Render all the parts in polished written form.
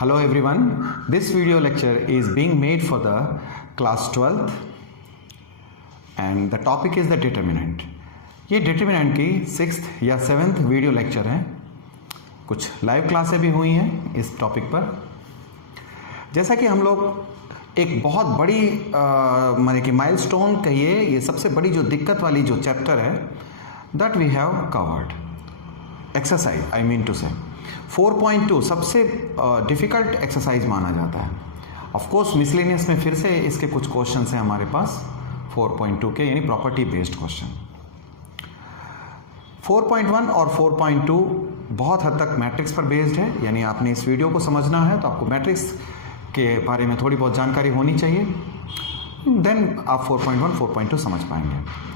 Hello everyone, this video lecture is being made for the class 12th and the topic is the determinant. ये determinant की 6th या 7th video lecture है। कुछ live क्लासें भी हुई हैं इस टॉपिक पर। जैसा कि हम लोग एक बहुत बड़ी माने कि माइलस्टोन कहिए, ये सबसे बड़ी जो दिक्कत वाली जो चैप्टर है that we have covered exercise, I mean to say 4.2 सबसे डिफ़िकल्ट एक्सरसाइज माना जाता है। ऑफ कोर्स मिसलेनियस में फिर से इसके कुछ क्वेश्चन हैं हमारे पास 4.2 के, यानी प्रॉपर्टी बेस्ड क्वेश्चन। 4.1 और 4.2 बहुत हद तक मैट्रिक्स पर बेस्ड है, यानी आपने इस वीडियो को समझना है तो आपको मैट्रिक्स के बारे में थोड़ी बहुत जानकारी होनी चाहिए, देन आप 4.1 4.2 समझ पाएंगे।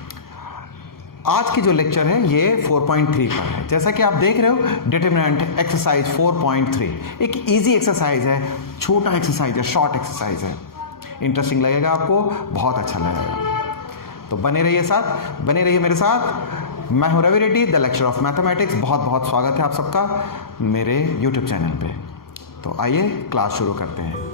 आज की जो लेक्चर है ये 4.3 पर है। जैसा कि आप देख रहे हो डिटरमिनेंट एक्सरसाइज 4.3 एक इजी एक्सरसाइज है, छोटा एक्सरसाइज है, शॉर्ट एक्सरसाइज है। इंटरेस्टिंग लगेगा आपको, बहुत अच्छा लगेगा, तो बने रहिए मेरे साथ। मैं हूं Ravi Reddy, the lecture of mathematics. बहुत बहुत स्वागत है आप सबका मेरे यूट्यूब चैनल पे। तो आइए क्लास शुरू करते हैं।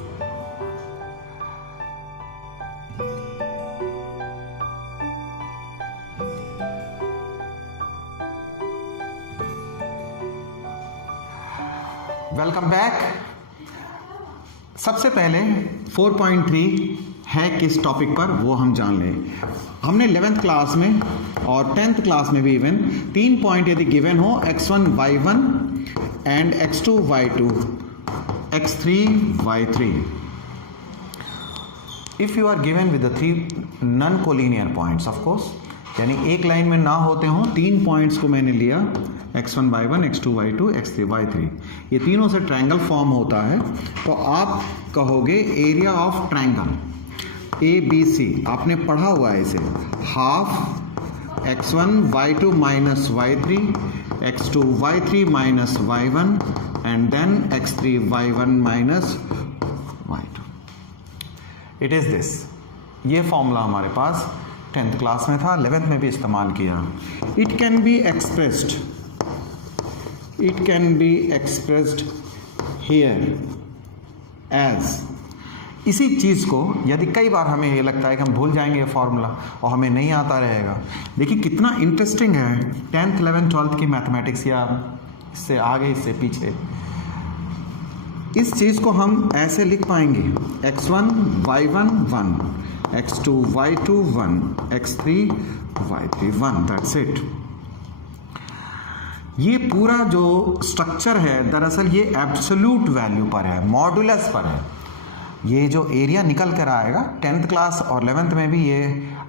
Welcome back. सबसे पहले 4.3 है किस टॉपिक पर वो हम जान लें। हमने 11th क्लास में और 10th क्लास में भी इवन 3 पॉइंट यदि गिवन हो x1 y1 and x2 y2 x3 y3, if you are given with the 3 non collinear points, of course यानी एक लाइन में ना होते हों, 3 पॉइंट्स को मैंने लिया x1 y1 x2 y2 x3 y3, ये तीनों से ट्रायंगल फॉर्म होता है, तो आप कहोगे एरिया ऑफ ट्रायंगल ABC। आपने पढ़ा हुआ है इसे, half x1 y2 minus y3 x2 y3 minus y1 and then x3 y1 minus y2। It is this, ये फॉर्मूला हमारे पास 10th क्लास में था, 11th में भी इस्तेमाल किया। It can be expressed here as, इसी चीज़ को यदि कई बार हमें ये लगता है कि हम भूल जाएंगे ये फॉर्मूला और हमें नहीं आता रहेगा। देखिए कितना इंटरेस्टिंग है 10th 11th 12th की मैथमेटिक्स, या इससे आगे इससे पीछे। इस चीज़ को हम ऐसे लिख पाएंगे x1 y1 1 x2 y2 1 x3 y3 1, that's it. ये पूरा जो स्ट्रक्चर है दरअसल ये एब्सोल्यूट वैल्यू पर है, मॉडुलस पर है। ये जो एरिया निकल कर आएगा 10th क्लास और 11th में भी ये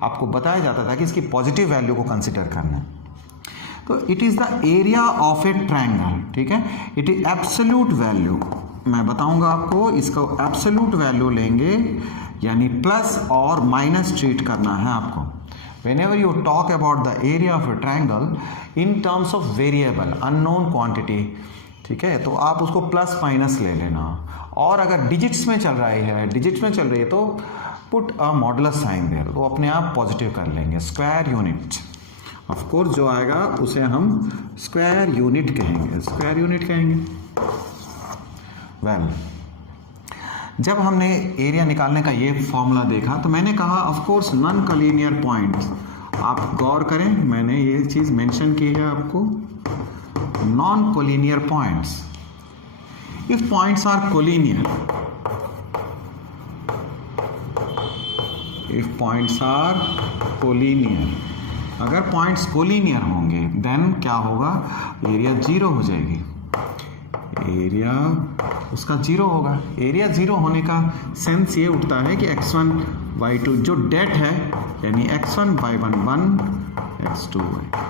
आपको बताया जाता था कि इसकी पॉजिटिव वैल्यू को कंसिडर करना है। तो it is the area of A triangle, ठीक है। इट इज एब्सोल्यूट वैल्यू, मैं बताऊंगा आपको, इसका एब्सोल्यूट वैल्यू लेंगे यानी प्लस और माइनस ट्रीट करना है आपको। Whenever you talk about the area of a triangle in terms of variable unknown quantity, ठीक है, तो आप उसको प्लस माइनस ले लेना, और अगर डिजिट्स में चल रही है तो put a modulus sign there, तो अपने आप पॉजिटिव कर लेंगे। स्क्वायर यूनिट, ऑफ कोर्स जो आएगा उसे हम स्क्वायर यूनिट कहेंगे। वेल, जब हमने एरिया निकालने का ये फॉर्मूला देखा तो मैंने कहा of course non collinear points, आप गौर करें मैंने ये चीज़ मेंशन की है आपको, non collinear points. If points are collinear, अगर पॉइंट्स कोलिनियर होंगे देन क्या होगा, एरिया 0 हो जाएगी, एरिया उसका 0 होगा। एरिया 0 होने का सेंस ये उठता है कि x1 y2 जो डेट है, यानी x1 y1 1 x2 y2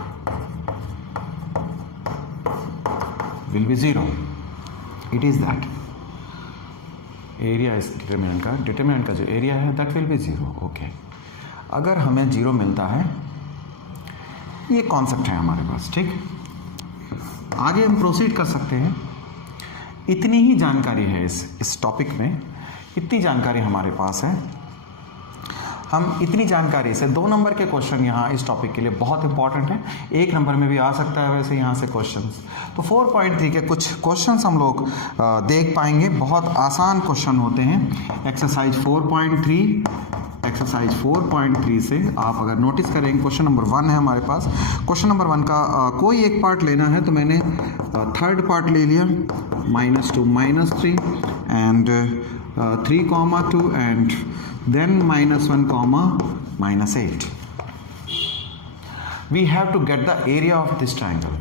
will be 0. It is that area इस डिटरमिनेंट का जो एरिया है दैट विल बी 0। ओके, अगर हमें 0 मिलता है, ये कॉन्सेप्ट है हमारे पास, ठीक। आगे हम प्रोसीड कर सकते हैं। इतनी ही जानकारी है इस टॉपिक में, इतनी जानकारी हमारे पास है। हम इतनी जानकारी से 2 नंबर के क्वेश्चन यहाँ इस टॉपिक के लिए बहुत इंपॉर्टेंट है, 1 नंबर में भी आ सकता है वैसे यहाँ से क्वेश्चंस। तो 4.3 के कुछ क्वेश्चंस हम लोग देख पाएंगे, बहुत आसान क्वेश्चन होते हैं। एक्सरसाइज 4.3 से आप अगर नोटिस करेंगे, क्वेश्चन नंबर 1 है हमारे पास। क्वेश्चन नंबर 1 का कोई एक पार्ट लेना है, तो मैंने थर्ड पार्ट ले लिया, -2 -3 and 3, 2 and then -1, -8। We have to get the area of this triangle.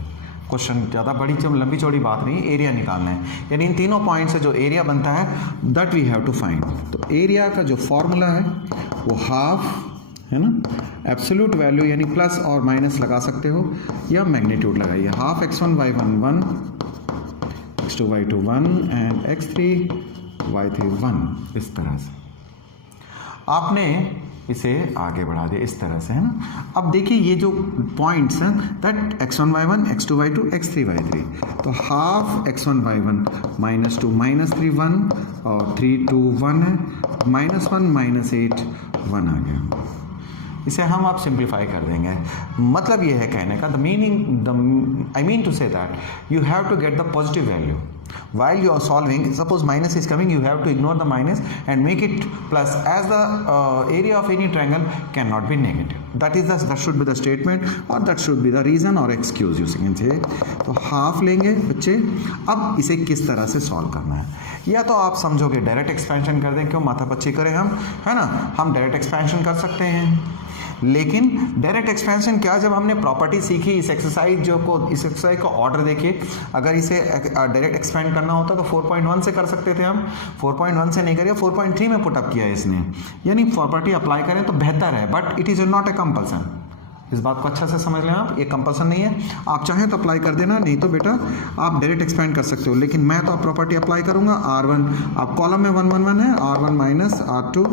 Question ज़्यादा बड़ी लंबी चौड़ी बात नहीं, एरिया निकालना है, यानी इन तीनों पॉइंट से जो एरिया बनता है that we have to find. तो एरिया का जो फॉर्मूला है वो हाफ है ना, एब्सोल्यूट वैल्यू यानी प्लस और माइनस लगा सकते हो या मैग्नीट्यूड लगाइए। Half x1 y1 1, x2 y2 1 and x3 y3 1। इस तरह से आपने इसे आगे बढ़ा दिया इस तरह से, है ना। अब देखिए ये जो पॉइंट्स हैं that x1 y1 x2 y2 x3 y3, तो हाफ x1 y1 -2 -3 1 और 3 2 1 है, -1 -8 1 आ गया। इसे हम आप सिंप्लीफाई कर देंगे। मतलब ये है कहने का, I mean to say that you have to get the positive value while you are solving. Suppose minus is coming, you have to ignore the minus and make it plus, as the area of any triangle cannot be negative. That should be the statement or that should be the reason or excuse you can say. तो half लेंगे बच्चे। अब इसे किस तरह से solve करना है, या तो आप समझोगे डायरेक्ट एक्सपेंशन कर दें, क्यों माथापच्ची करें हम, है ना। हम डायरेक्ट एक्सपेंशन कर सकते हैं, लेकिन डायरेक्ट एक्सपेंशन क्या, जब हमने प्रॉपर्टी सीखी इस एक्सरसाइज को ऑर्डर देखिए, अगर इसे डायरेक्ट एक्सपेंड करना होता तो 4.1 से कर सकते थे हम, 4.1 से नहीं करिए, 4.3 में पुटअप किया इसने, यानी प्रॉपर्टी अप्लाई करें तो बेहतर है, but it is not a compulsion. इस बात को अच्छा से समझ लें आप, ये कंपल्सन नहीं है, आप चाहें तो अप्लाई कर देना, नहीं तो बेटा आप डायरेक्ट एक्सपेंड कर सकते हो। लेकिन मैं तो प्रॉपर्टी अप्लाई करूंगा, R1 आप कॉलम में 1 1 1 है, R1 माइनस R2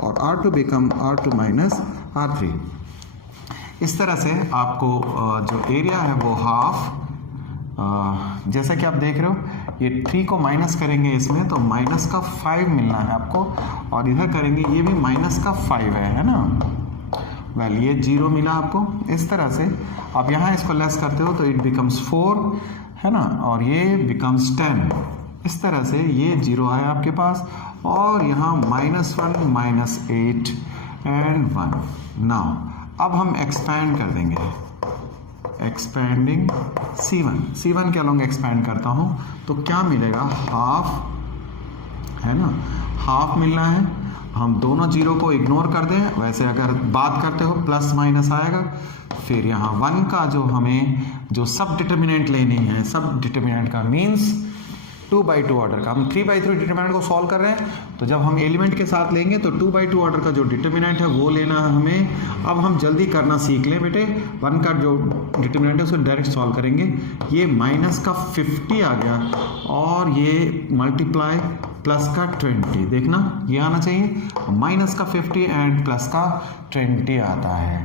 और R2 become R2 minus R3। इस तरह से आपको जो एरिया है वो हाफ, जैसा कि आप देख रहे हो ये 3 को माइनस करेंगे इसमें तो माइनस का 5 मिलना है आपको, और इधर करेंगे ये भी माइनस का 5 है ना। वेल ये 0 मिला आपको। इस तरह से आप यहाँ इसको लेस करते हो तो इट बिकम्स 4 है ना, और ये बिकम्स 10। इस तरह से ये 0 आया आपके पास, और यहाँ -1 -8 एंड 1। नाउ अब हम एक्सपैंड कर देंगे, एक्सपैंडिंग C1 के अलॉन्ग एक्सपैंड करता हूँ तो क्या मिलेगा, हाफ है ना, हाफ मिलना है। हम दोनों 0 को इग्नोर कर दें, वैसे अगर बात करते हो प्लस माइनस आएगा। फिर यहाँ 1 का जो हमें जो सब डिटर्मिनेंट लेनी है, सब डिटर्मिनेंट का मीन्स 2/2 ऑर्डर का, हम 3/3 डिटर्मिनेंट को सॉल्व कर रहे हैं, तो जब हम एलिमेंट के साथ लेंगे तो 2/2 ऑर्डर का जो डिटर्मिनेंट है वो लेना है हमें। अब हम जल्दी करना सीख लें बेटे, 1 का जो डिटर्मिनेंट है उसको डायरेक्ट सॉल्व करेंगे। ये -50 आ गया, और ये मल्टीप्लाई प्लस का 20, देखना ये आना चाहिए, -50 एंड प्लस का 20 आता है।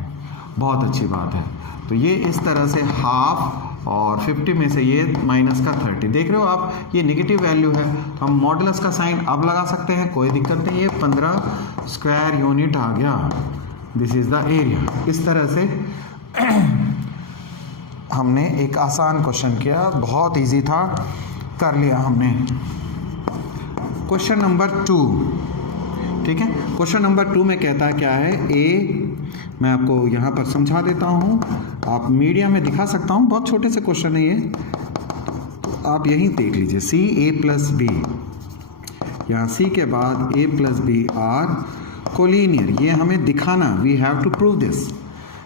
बहुत अच्छी बात है। तो ये इस तरह से हाफ और 50 में से ये माइनस का 30, देख रहे हो आप, ये नेगेटिव वैल्यू है, तो हम मॉडुलस का साइन अब लगा सकते हैं, कोई दिक्कत नहीं। ये 15 स्क्वायर यूनिट आ गया, दिस इज द एरिया। इस तरह से हमने एक आसान क्वेश्चन किया, बहुत इजी था, कर लिया हमने। क्वेश्चन नंबर 2, ठीक है। क्वेश्चन नंबर 2 में कहता है क्या है, ए, मैं आपको यहाँ पर समझा देता हूँ, आप मीडिया में दिखा सकता हूँ, बहुत छोटे से क्वेश्चन है ये, तो आप यहीं देख लीजिए। C A + B, यहाँ C के बाद A + B आर कोलिनियर, ये हमें दिखाना, we have to prove this,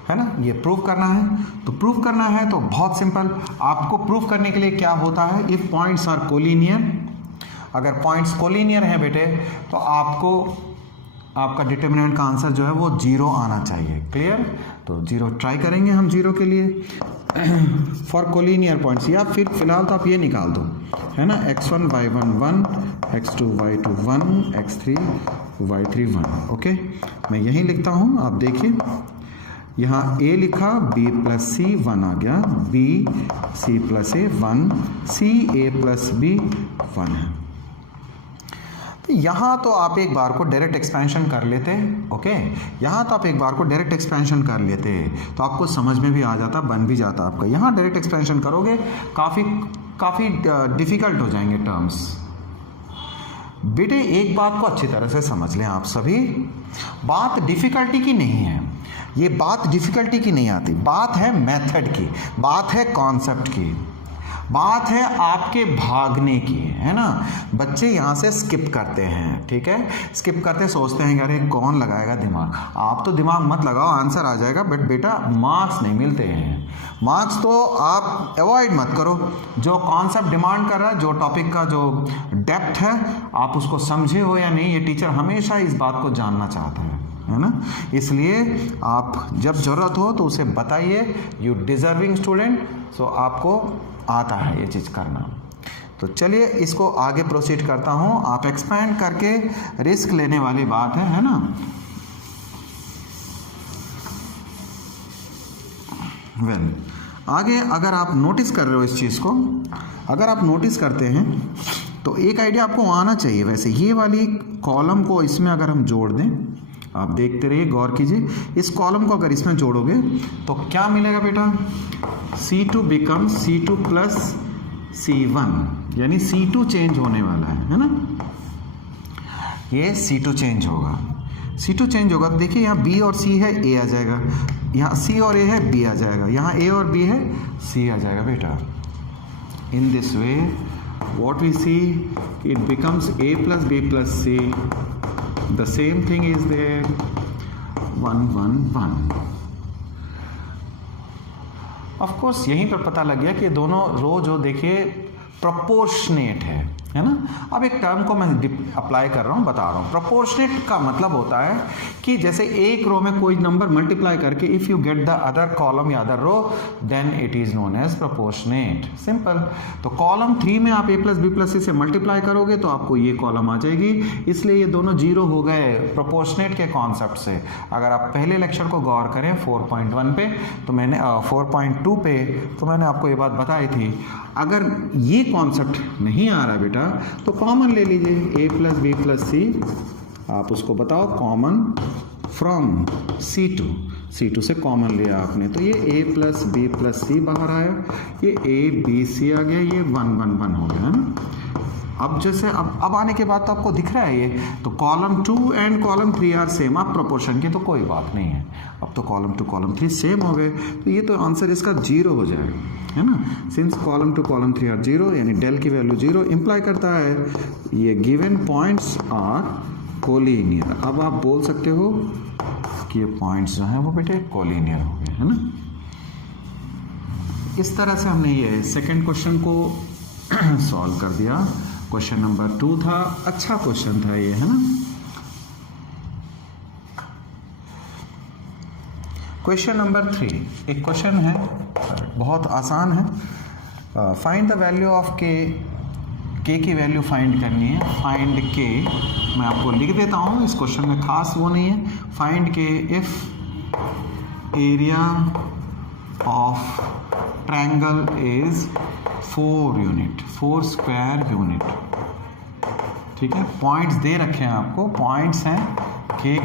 है ना, ये प्रूव करना है। तो प्रूव करना है तो बहुत सिंपल, आपको प्रूव करने के लिए क्या होता है, इफ पॉइंट्स आर कोलिनियर, अगर पॉइंट्स कोलिनियर हैं बेटे तो आपका डिटर्मिनेंट का आंसर जो है वो 0 आना चाहिए। क्लियर, तो 0 ट्राई करेंगे हम 0 के लिए फॉर कोलिनियर पॉइंट्स, या फिर फिलहाल तो आप ये निकाल दो, है ना, x1 y1 1, x2 y2 1, x3 y3 1। Okay, मैं यही लिखता हूँ, आप देखिए यहाँ a लिखा, b + c 1 आ गया, b c + a 1, c a + b 1 है। यहाँ तो आप एक बार को डायरेक्ट एक्सपेंशन कर लेते, ओके, यहाँ तो आप एक बार को डायरेक्ट एक्सपेंशन कर लेते तो आपको समझ में भी आ जाता, बन भी जाता आपका। यहाँ डायरेक्ट एक्सपेंशन करोगे काफ़ी डिफ़िकल्ट हो जाएंगे टर्म्स। बेटे एक बात को अच्छी तरह से समझ लें आप सभी, बात डिफ़िकल्टी की नहीं है, ये बात डिफ़िकल्टी की नहीं आती, बात है मेथड की, बात है कॉन्सेप्ट की, बात है आपके भागने की, है ना। बच्चे यहाँ से स्किप करते हैं, ठीक है, स्किप करते सोचते हैं कि अरे कौन लगाएगा दिमाग। आप तो दिमाग मत लगाओ, आंसर आ जाएगा, बट बेटा मार्क्स नहीं मिलते हैं। मार्क्स तो आप अवॉइड मत करो, जो कॉन्सेप्ट डिमांड कर रहा है, जो टॉपिक का जो डेप्थ है आप उसको समझे हो या नहीं, ये टीचर हमेशा इस बात को जानना चाहता है ना। इसलिए आप जब ज़रूरत हो तो उसे बताइए, यू डिज़र्विंग स्टूडेंट, सो आपको आता है ये चीज़ करना। तो चलिए इसको आगे प्रोसीड करता हूँ। आप एक्सपैंड करके रिस्क लेने वाली बात है ना। वेल आगे अगर आप नोटिस कर रहे हो इस चीज़ को, अगर आप नोटिस करते हैं तो एक आइडिया आपको आना चाहिए। वैसे ये वाली कॉलम को इसमें अगर हम जोड़ दें, आप देखते रहिए, गौर कीजिए, इस कॉलम को अगर इसमें जोड़ोगे तो क्या मिलेगा बेटा, C2 become C2 plus C1, यानी C2 चेंज होने वाला है ना। ये C2 चेंज होगा, C2 चेंज होगा तो देखिए यहाँ B और C है, A आ जाएगा, यहाँ C और A है, B आ जाएगा, यहाँ A और B है, C आ जाएगा बेटा। In this way what we see, it becomes A plus B plus C, the same thing is there, 1 1 1। Of course यहीं पर पता लग गया कि दोनों रो जो देखिए प्रोपोर्शनेट है ना। अब एक टर्म को मैं अप्लाई कर रहा हूँ, बता रहा हूँ। प्रोपोर्शनेट का मतलब होता है कि जैसे एक रो में कोई नंबर मल्टीप्लाई करके if you get the other column या other row then it is known as proportionate, simple. तो कॉलम 3 में आप A plus B plus C से मल्टीप्लाई करोगे तो आपको ये कॉलम आ जाएगी, इसलिए ये दोनों जीरो हो गए प्रोपोर्शनेट के कॉन्सेप्ट से। अगर आप पहले लेक्चर को गौर करें 4.1 पे तो मैंने 4.2 पे तो मैंने आपको ये बात बताई थी। अगर ये कॉन्सेप्ट नहीं आ रहा बेटा तो कॉमन ले लीजिए, A plus B plus C, आप उसको बताओ कॉमन फ्रॉम C2 से कॉमन लिया आपने, तो ये A plus B plus C बाहर आया, ये A B C आ गया, ये 1 1 1 हो गया ना। अब जैसे अब आने के बाद तो आपको दिख रहा है ये, तो column 2 and column 3 are same. आप प्रोपोर्शन की तो कोई बात नहीं है, अब तो कॉलम 2 कॉलम 3 सेम हो गए, तो ये तो आंसर इसका 0 हो जाएगा, है ना। सिंस कॉलम 2 कॉलम 3 आर 0, यानी डेल की वैल्यू 0 इंप्लाई करता है ये गिवन पॉइंट्स आर कोलिनियर। अब आप बोल सकते हो कि ये पॉइंट्स जो हैं वो बेटे कोलिनियर हो गए, है ना। इस तरह से हमने ये सेकंड क्वेश्चन को सॉल्व कर दिया। क्वेश्चन नंबर 2 था, अच्छा क्वेश्चन था ये, है ना। क्वेश्चन नंबर 3 एक क्वेश्चन है, बहुत आसान है। फाइंड द वैल्यू ऑफ के की वैल्यू फाइंड करनी है। फाइंड के मैं आपको लिख देता हूँ, इस क्वेश्चन में खास वो नहीं है। फाइंड के if area of triangle is 4 unit, 4 square unit, ठीक है। पॉइंट्स दे रखे हैं आपको, पॉइंट्स हैं k,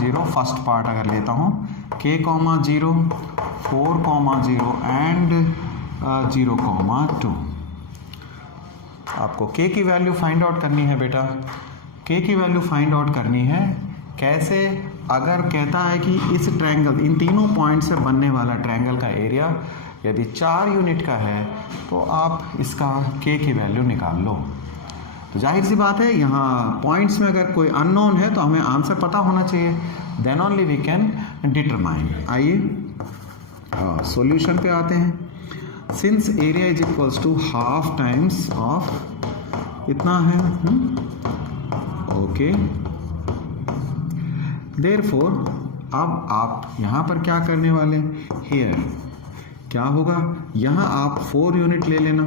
0, फर्स्ट पार्ट अगर लेता हूँ k, 0, 4, 0 एंड 0, 2। आपको k की वैल्यू फाइंड आउट करनी है बेटा, k की वैल्यू फाइंड आउट करनी है। कैसे? अगर कहता है कि इस ट्रायंगल, इन तीनों पॉइंट से बनने वाला ट्रायंगल का एरिया यदि 4 यूनिट का है तो आप इसका k की वैल्यू निकाल लो। तो जाहिर सी बात है यहाँ पॉइंट्स में अगर कोई अननोन है तो हमें आंसर पता होना चाहिए, then only we can determine. आइए सॉल्यूशन पे आते हैं। Since area is equals to half times of इतना है, ओके, देयरफॉर अब आप यहाँ पर क्या करने वाले, हियर क्या होगा, यहाँ आप 4 यूनिट ले लेना,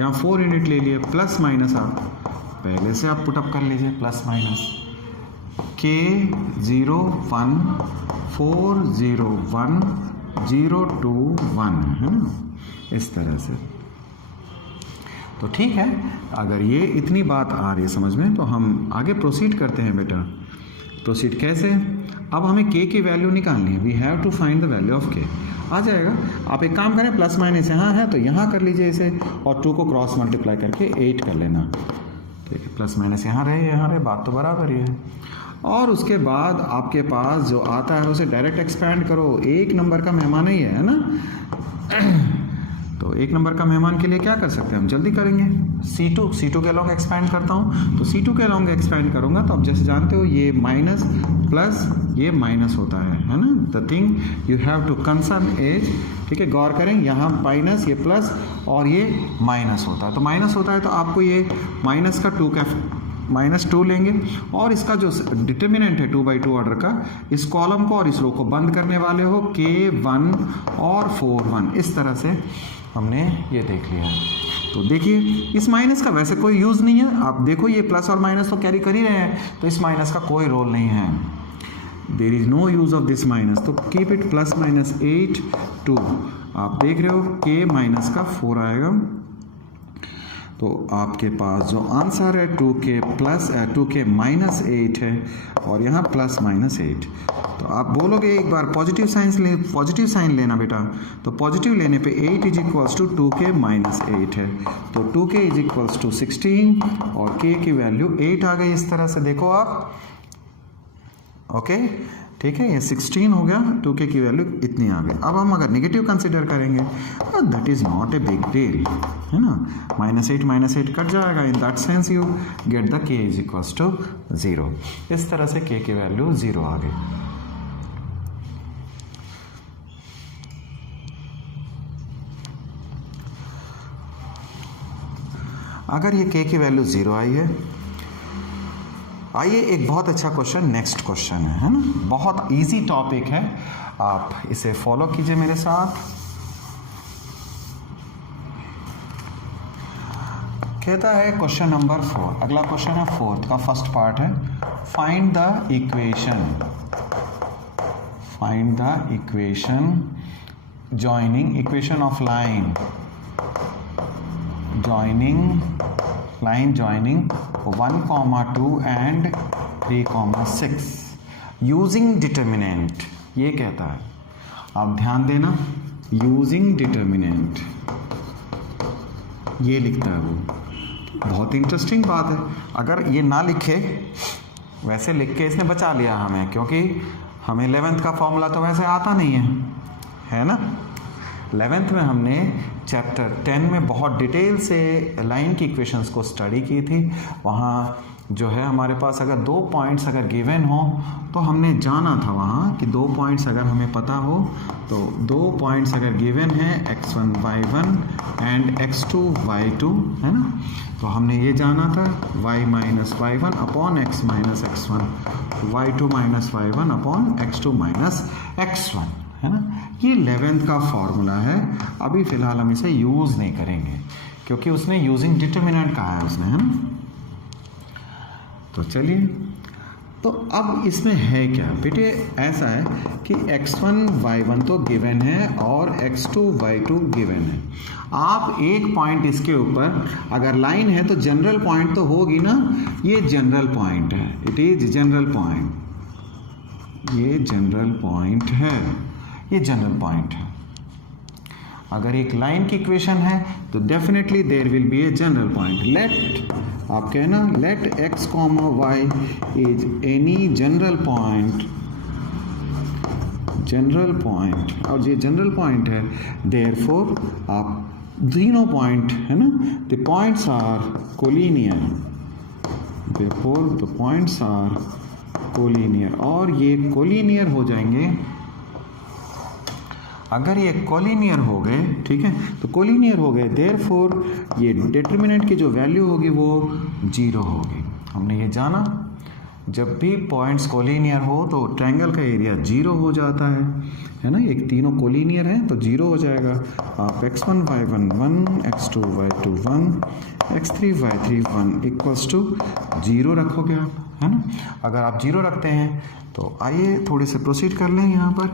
यहाँ 4 यूनिट ले लिए, प्लस माइनस आप पहले से आप पुटअप कर लीजिए, प्लस माइनस k 0 1 4 0 1 0 2 1, है ना, इस तरह से। तो ठीक है, अगर ये इतनी बात आ रही है समझ में, तो हम आगे प्रोसीड करते हैं बेटा। प्रोसीड कैसे? अब हमें k की वैल्यू निकालनी है। We have to find the value of k। आ जाएगा। आप एक काम करें, प्लस माइनस यहाँ है तो यहाँ कर लीजिए इसे, और 2 को क्रॉस मल्टीप्लाई करके 8 कर लेना। ठीक है, प्लस माइनस यहाँ रहे, बात तो बराबर ही है। और उसके बाद आपके पास जो आता है उसे डायरेक्ट एक्सपैंड करो। एक नंबर का मेहमान ही है ना। तो एक नंबर का मेहमान के लिए क्या कर सकते हैं हम, जल्दी करेंगे। C2 के अलॉन्ग एक्सपैंड करता हूँ, तो C2 के अलॉन्ग एक्सपैंड करूँगा तो अब जैसे जानते हो ये माइनस प्लस ये माइनस होता है ना। The thing you have to concern is, ठीक है, गौर करें, यहाँ माइनस, ये प्लस और ये माइनस होता है। तो माइनस होता है तो आपको ये माइनस का -2 लेंगे, और इसका जो डिटर्मिनेंट है 2/2 ऑर्डर का, इस कॉलम को और इस रो को बंद करने वाले हो K1 और 4 1। इस तरह से हमने ये देख लिया। तो देखिए इस माइनस का वैसे कोई यूज़ नहीं है। आप देखो ये प्लस और माइनस तो कैरी कर ही रहे हैं, तो इस माइनस का कोई रोल नहीं है। There is no use of this minus, तो कीप इट +-8 2। आप देख रहे हो K माइनस का 4 आएगा, तो आपके पास जो आंसर है 2K -8 है, और यहाँ +-8। तो आप बोलोगे एक बार पॉजिटिव साइन लेना बेटा, तो पॉजिटिव लेने पे 8 = 2K -8 है, तो 2K = 16 और K की वैल्यू 8 आ गई। इस तरह से देखो आप, ओके, ठीक है, ये 16 हो गया, 2K की वैल्यू इतनी आ गई। अब हम अगर नेगेटिव कंसिडर करेंगे, that is not a big deal, है ना। -8 कट जाएगा, in that sense you get the K = 0। इस तरह से K की वैल्यू 0 आ गई। अगर ये K की वैल्यू 0 आई है, आइए एक बहुत अच्छा क्वेश्चन, नेक्स्ट क्वेश्चन है ना, बहुत इजी टॉपिक है, आप इसे फॉलो कीजिए मेरे साथ। कहता है क्वेश्चन नंबर 4, अगला क्वेश्चन है 4th का फर्स्ट पार्ट है, find the equation joining equation of line joining 1, 2 and 3, 6 using determinant। ये कहता है, आप ध्यान देना, using determinant ये लिखता है वो। बहुत इंटरेस्टिंग बात है, अगर ये ना लिखे, वैसे लिख के इसने बचा लिया हमें, क्योंकि हमें 11th का फॉर्मूला तो वैसे आता नहीं है ना। 11th में हमने चैप्टर 10 में बहुत डिटेल से लाइन की इक्वेशंस को स्टडी की थी। वहाँ जो है हमारे पास अगर 2 पॉइंट्स अगर गिवन हो, तो हमने जाना था वहाँ कि 2 पॉइंट्स अगर हमें पता हो, तो 2 पॉइंट्स अगर गिवन है x1 y1 and x2 y2, है ना, तो हमने ये जाना था y - y1 upon x - x1, y2 - y1 upon x2 - x1, है ना। ये 11th का फॉर्मूला है। अभी फ़िलहाल हम इसे यूज़ नहीं करेंगे, क्योंकि उसने यूजिंग डिटर्मिनेंट कहा है उसने, है ना। तो चलिए, तो अब इसमें है क्या बेटे, ऐसा है कि x1 y1 तो गिवन है और x2 y2 गिवन है। आप एक पॉइंट इसके ऊपर अगर लाइन है तो जनरल पॉइंट तो होगी ना, ये जनरल पॉइंट है, इट इज जनरल पॉइंट, ये जनरल पॉइंट है, ये जनरल पॉइंट है। अगर एक लाइन की इक्वेशन है तो definitely there will be a general point. Let, आप कहना let x, y is any general point, और ये जनरल पॉइंट है, देयरफॉर आप तीनों पॉइंट, है ना, the points are collinear, therefore the points are collinear, और ये कोलिनियर हो जाएंगे। अगर ये कोलिनियर हो गए, ठीक है, तो कोलिनियर हो गए, देयरफॉर ये डिटर्मिनेंट की जो वैल्यू होगी वो 0 होगी। हमने ये जाना, जब भी पॉइंट्स कोलिनियर हो तो ट्रायंगल का एरिया 0 हो जाता है ना। एक तीनों कोलिनियर हैं तो 0 हो जाएगा। आप x1 y1 1, x2 y2 1, x3 y3 1 = 0 रखोगे आप, है ना। अगर आप 0 रखते हैं तो आइए थोड़े से प्रोसीड कर लें। यहाँ पर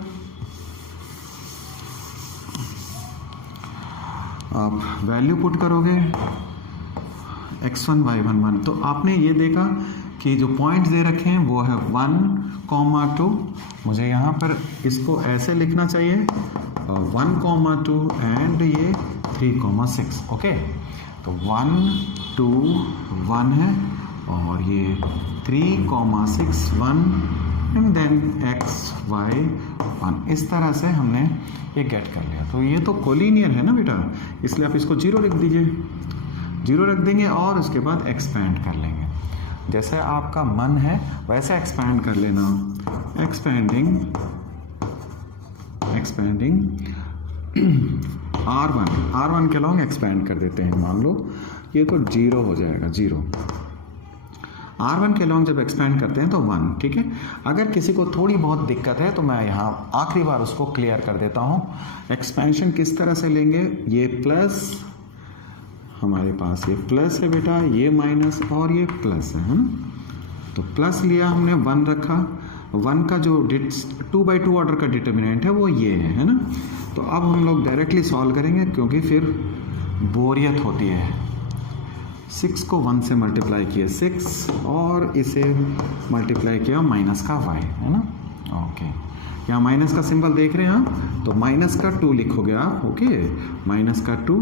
आप वैल्यू पुट करोगे, x1 y1 1। तो आपने ये देखा कि जो पॉइंट्स दे रखे हैं वो है 1,2। मुझे यहाँ पर इसको ऐसे लिखना चाहिए 1,2 एंड ये 3,6। ओके, तो 1 2 1 है और ये 3,6 1 एंड देन x y 1। इस तरह से हमने ये गेट कर लिया। तो ये तो कोलिनियर है ना बेटा, इसलिए आप इसको 0 लिख दीजिए, 0 रख देंगे और उसके बाद एक्सपैंड कर लेंगे। जैसे आपका मन है वैसे एक्सपैंड कर लेना। एक्सपैंडिंग R1 के लॉन्ग एक्सपैंड कर देते हैं। मान लो ये तो 0 हो जाएगा, 0। R1 के लॉन्ग जब एक्सपैंड करते हैं तो 1, ठीक है। अगर किसी को थोड़ी बहुत दिक्कत है तो मैं यहाँ आखिरी बार उसको क्लियर कर देता हूँ। एक्सपेंशन किस तरह से लेंगे, ये प्लस, हमारे पास ये प्लस है बेटा, ये माइनस और ये प्लस है ना। तो प्लस लिया हमने, 1 रखा, 1 का जो 2/2 ऑर्डर का डिटर्मिनेंट है वो ये है ना। तो अब हम लोग डायरेक्टली सॉल्व करेंगे क्योंकि फिर बोरियत होती है। 6 को 1 से मल्टीप्लाई किया 6 और इसे मल्टीप्लाई किया माइनस का y, है ना। ओके, यहाँ माइनस का सिंबल देख रहे हैं आप, तो माइनस का 2 लिखोगे आप। ओके, माइनस का 2।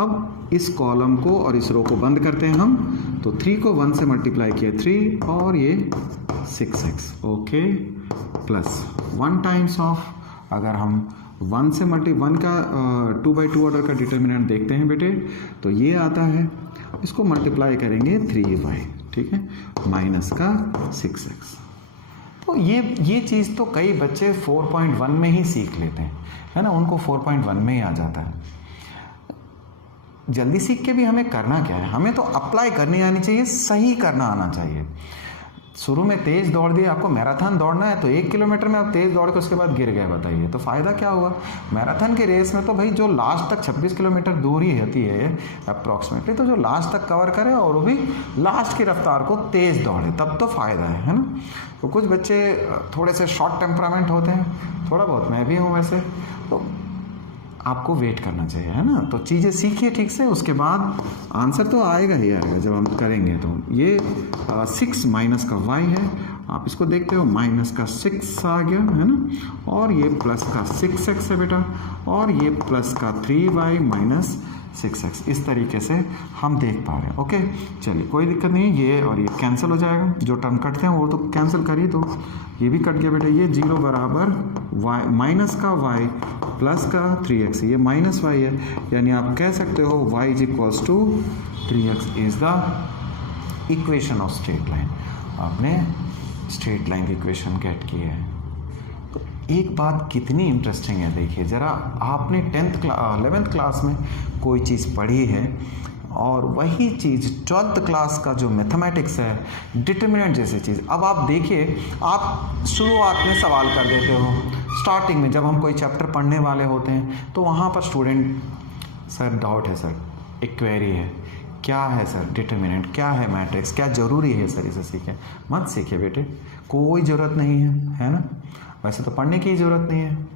अब इस कॉलम को और इस रो को बंद करते हैं हम। तो 3 को 1 से मल्टीप्लाई किया 3 और ये 6x। Okay, plus 1 times of, अगर हम 1 से 1 का 2/2 ऑर्डर का डिटर्मिनेंट देखते हैं बेटे, तो ये आता है, इसको मल्टीप्लाई करेंगे 3y, ठीक है, माइनस का 6x। तो ये चीज़ तो कई बच्चे 4.1 में ही सीख लेते हैं, है ना, उनको 4.1 में ही आ जाता है। जल्दी सीख के भी हमें करना क्या है, हमें तो अप्लाई करनी आनी चाहिए, सही करना आना चाहिए। शुरू में तेज़ दौड़ दिए, आपको मैराथन दौड़ना है तो 1 किलोमीटर में आप तेज़ दौड़ के उसके बाद गिर गए, बताइए तो फ़ायदा क्या हुआ। मैराथन की रेस में तो भाई जो लास्ट तक 26 किलोमीटर दूरी होती है अप्रॉक्सीमेटली, तो जो लास्ट तक कवर करे और वो भी लास्ट की रफ्तार को तेज़ दौड़े, तब तो फ़ायदा है ना। तो कुछ बच्चे थोड़े से शॉर्ट टेम्परामेंट होते हैं, थोड़ा बहुत मैं भी हूँ वैसे, तो आपको वेट करना चाहिए, है ना। तो चीज़ें सीखिए ठीक से, उसके बाद आंसर तो आएगा ही आएगा जब हम करेंगे। तो ये 6 माइनस का y है, आप इसको देखते हो, माइनस का 6 आ गया, है ना, और ये प्लस का 6x है बेटा, और ये प्लस का 3y माइनस 6x। इस तरीके से हम देख पा रहे हैं। ओके, चलिए कोई दिक्कत नहीं है, ये और ये कैंसिल हो जाएगा, जो टर्म कटते हैं वो तो कैंसिल कर ही दो, ये भी कट गया बेटा। ये 0 बराबर y माइनस का y प्लस का 3x, ये माइनस y है, यानी आप कह सकते हो y is equals to 3x is the equation of straight line. आपने स्ट्रेट लाइन की इक्वेशन गेट की है। तो एक बात कितनी इंटरेस्टिंग है, देखिए ज़रा, आपने 11th क्लास में कोई चीज़ पढ़ी है और वही चीज़ 12th क्लास का जो मैथमेटिक्स है, डिटर्मिनेंट जैसी चीज़, अब आप देखिए, आप शुरुआत में सवाल कर देते हो, स्टार्टिंग में जब हम कोई चैप्टर पढ़ने वाले होते हैं तो वहाँ पर स्टूडेंट, सर डाउट है सर, एक क्वेरी है, क्या है सर डिटर्मिनेंट, क्या है मैट्रिक्स, क्या ज़रूरी है सर इसे सीखें। मत सीखे बेटे, कोई ज़रूरत नहीं है ना, वैसे तो पढ़ने की ज़रूरत नहीं है।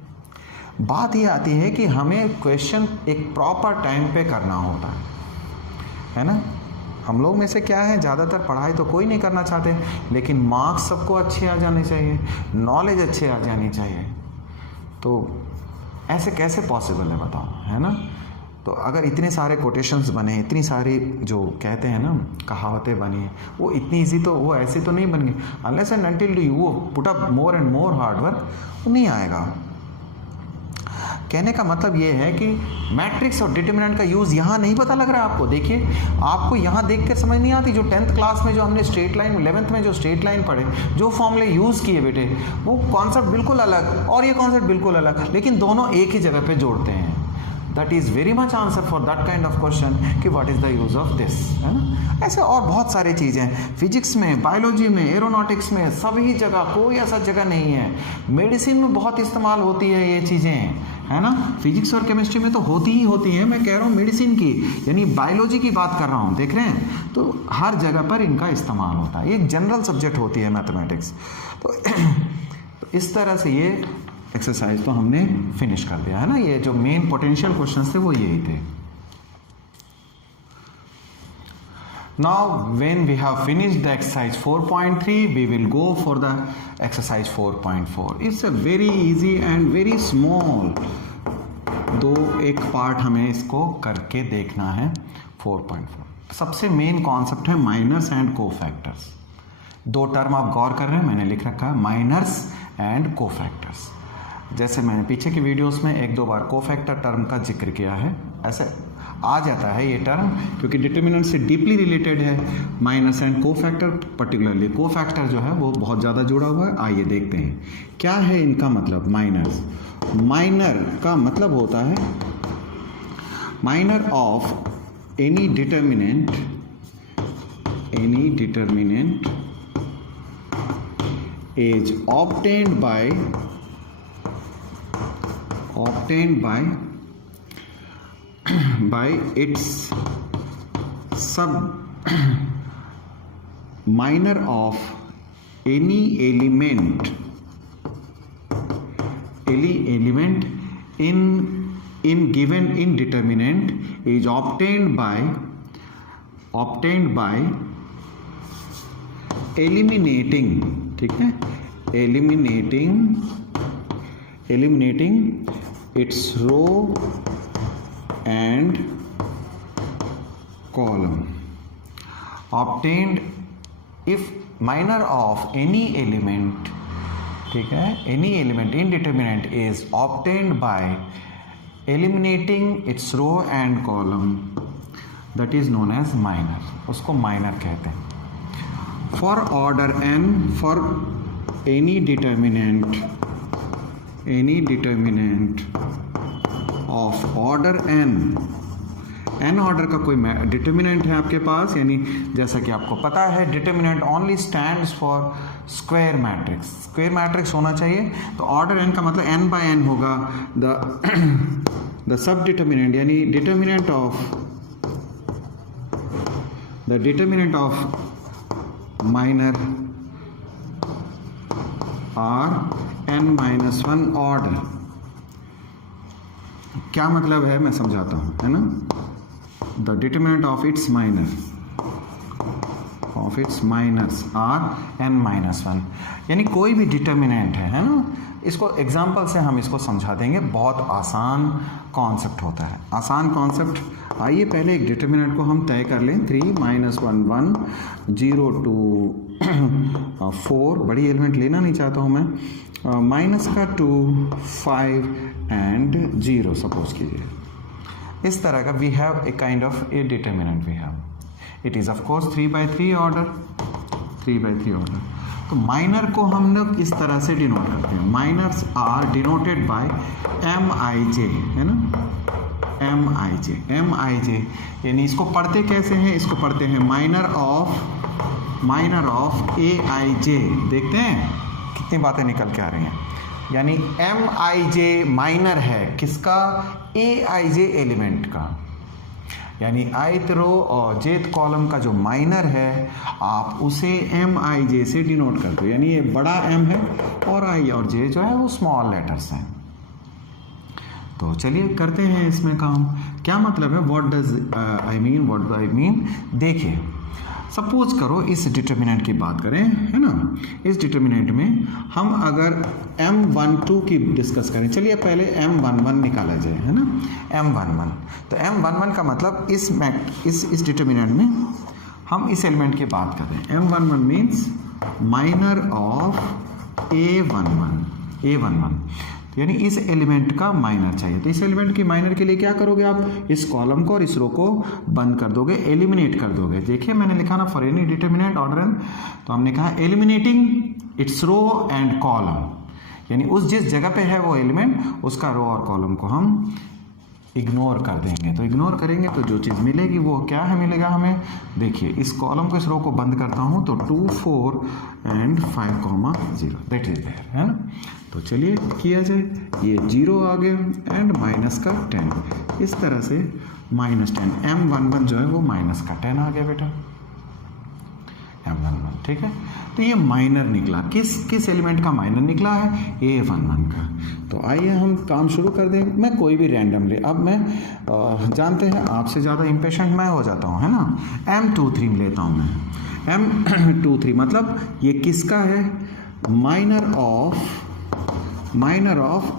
बात ये आती है कि हमें क्वेश्चन एक प्रॉपर टाइम पे करना होता है ना। हम लोग में से क्या है, ज़्यादातर पढ़ाई तो कोई नहीं करना चाहते, लेकिन मार्क्स सबको अच्छे आ जाने चाहिए, नॉलेज अच्छे आ जानी चाहिए। तो ऐसे कैसे पॉसिबल है बताओ, है ना। तो अगर इतने सारे कोटेशंस बने, इतनी सारी जो कहते हैं ना कहावतें बनी, वो इतनी ईजी तो, वो ऐसे तो नहीं बन गई। Unless and until you put up more and more hard work, वो नहीं आएगा। कहने का मतलब ये है कि मैट्रिक्स और डिटर्मिनेंट का यूज़ यहाँ नहीं पता लग रहा है आपको। देखिए, आपको यहाँ देख कर समझ नहीं आती, जो 10th क्लास में जो हमने स्ट्रेट लाइन, 11th में जो स्ट्रेट लाइन पढ़े, जो फॉर्मूले यूज़ किए बेटे, वो कॉन्सेप्ट बिल्कुल अलग और ये कॉन्सेप्ट बिल्कुल अलग, लेकिन दोनों एक ही जगह पे जोड़ते हैं। That is very much answer for that kind of question कि what is the use of this, है ना। ऐसे और बहुत सारी चीज़ें, फिजिक्स में, बायोलॉजी में, एरोनॉटिक्स में, सभी जगह, कोई ऐसा जगह नहीं है। मेडिसिन में बहुत इस्तेमाल होती है ये चीज़ें, है ना। फिजिक्स और केमिस्ट्री में तो होती ही होती है, मैं कह रहा हूँ मेडिसिन की, यानी बायोलॉजी की बात कर रहा हूँ, देख रहे हैं। तो हर जगह पर इनका इस्तेमाल होता है, एक जनरल सब्जेक्ट होती है मैथमेटिक्स। तो इस तरह से ये एक्सरसाइज तो हमने फिनिश कर दिया, है ना। ये जो मेन पोटेंशियल क्वेश्चंस थे वो यही थे। Now when we have finished the exercise 4.3, we will go for the exercise 4.4. It's a very easy and very small. एक पार्ट हमें इसको करके देखना है 4.4. सबसे मेन कॉन्सेप्ट है माइनर्स एंड कोफैक्टर्स. दो टर्म आप गौर कर रहे हैं, मैंने लिख रखा है माइनर्स एंड कोफैक्टर्स. जैसे मैंने पीछे की वीडियोस में एक दो बार कोफैक्टर टर्म का जिक्र किया है, ऐसे आ जाता है ये टर्म क्योंकि डिटर्मिनेंट से डीपली रिलेटेड है. Minus and cofactor, particularly cofactor जो है वो बहुत ज़्यादा जुड़ा हुआ है. आइए देखते हैं क्या है इनका मतलब. माइनर्स, माइनर का मतलब होता है minor of any determinant is obtained by its sub minor of any element in given indeterminate is obtained by eliminating, ठीक है, eliminating its row and column. Obtained if minor of any element, ठीक है, any element indeterminate is obtained by eliminating its row and column, that is known as minor. उसको minor कहते हैं. For order n, for any determinant of order n order का कोई determinant है आपके पास, यानी जैसा कि आपको पता है determinant only stands for square matrix. Square matrix होना चाहिए, तो ऑर्डर n का मतलब n बाय n होगा. द सब डिटर्मिनेंट यानी determinant of minor or n-1 order. क्या मतलब है मैं समझाता हूँ, है ना. The determinant of its minors are n-1, यानी कोई भी डिटर्मिनेंट है ना. इसको एग्जाम्पल से हम इसको समझा देंगे. बहुत आसान कॉन्सेप्ट होता है, आसान कॉन्सेप्ट. आइए पहले एक डिटर्मिनेंट को हम तय कर लें. 3 - 1 1 0 2 4, बड़ी एलिमेंट लेना नहीं चाहता हूँ मैं. माइनस का 2 5 एंड 0 सपोज कीजिए. इस तरह का we have a kind of a determinant we have. It is of course 3/3 order. तो माइनर को हम लोग इस तरह से डिनोट करते हैं. Minors are denoted by MIJ, है ना. MIJ यानी इसको पढ़ते कैसे हैं, इसको पढ़ते हैं माइनर ऑफ AIJ. देखते हैं कितनी बातें निकल के आ रही हैं. यानी MIJ माइनर है किसका, AIJ एलिमेंट का. यानी ith रो और jth कॉलम का जो माइनर है आप उसे MIJ से डिनोट करते हो. यानी ये बड़ा M है और I और J जो है वो स्मॉल लेटर्स हैं. तो चलिए करते हैं इसमें काम. क्या मतलब है, व्हाट डू आई मीन. देखिए सपोज करो इस डिटर्मिनेंट की बात करें, है ना. इस डिटर्मिनेंट में हम अगर M12 की डिस्कस करें, चलिए पहले M11 निकाला जाए, है ना. M11, तो M11 का मतलब इस डिटर्मिनेंट में हम इस एलिमेंट की बात कर रहे हैं. M11 means minor of A11, यानी इस एलिमेंट का माइनर चाहिए. तो इस एलिमेंट की माइनर के लिए क्या करोगे आप, इस कॉलम को और इस रो को बंद कर दोगे, एलिमिनेट कर दोगे. देखिए मैंने लिखा ना for any determinant order n, तो हमने कहा eliminating its row and column, यानी उस जिस जगह पे है वो एलिमेंट उसका रो और कॉलम को हम इग्नोर कर देंगे. तो इग्नोर करेंगे तो जो चीज़ मिलेगी वो क्या है, मिलेगा हमें. देखिए इस कॉलम को इस रो को बंद करता हूँ तो 2 4 एंड 5 0 दैट इज देयर, है ना. तो चलिए किया जाए. ये 0 आ गया एंड माइनस का 10. इस तरह से -10 M11 जो है वो माइनस का 10 आ गया बेटा, M11, ठीक है। तो ये माइनर निकला, किस एलिमेंट का माइनर निकला है, A11 का। तो आइए हम काम शुरू कर दें। मैं कोई भी रैंडम ले, अब मैं जानते हैं आपसे ज़्यादा इम्पेशेंट मैं हो जाता हूँ, है ना। M23 लेता हूँ मैं, M23 मतलब ये किसका है, माइनर ऑफ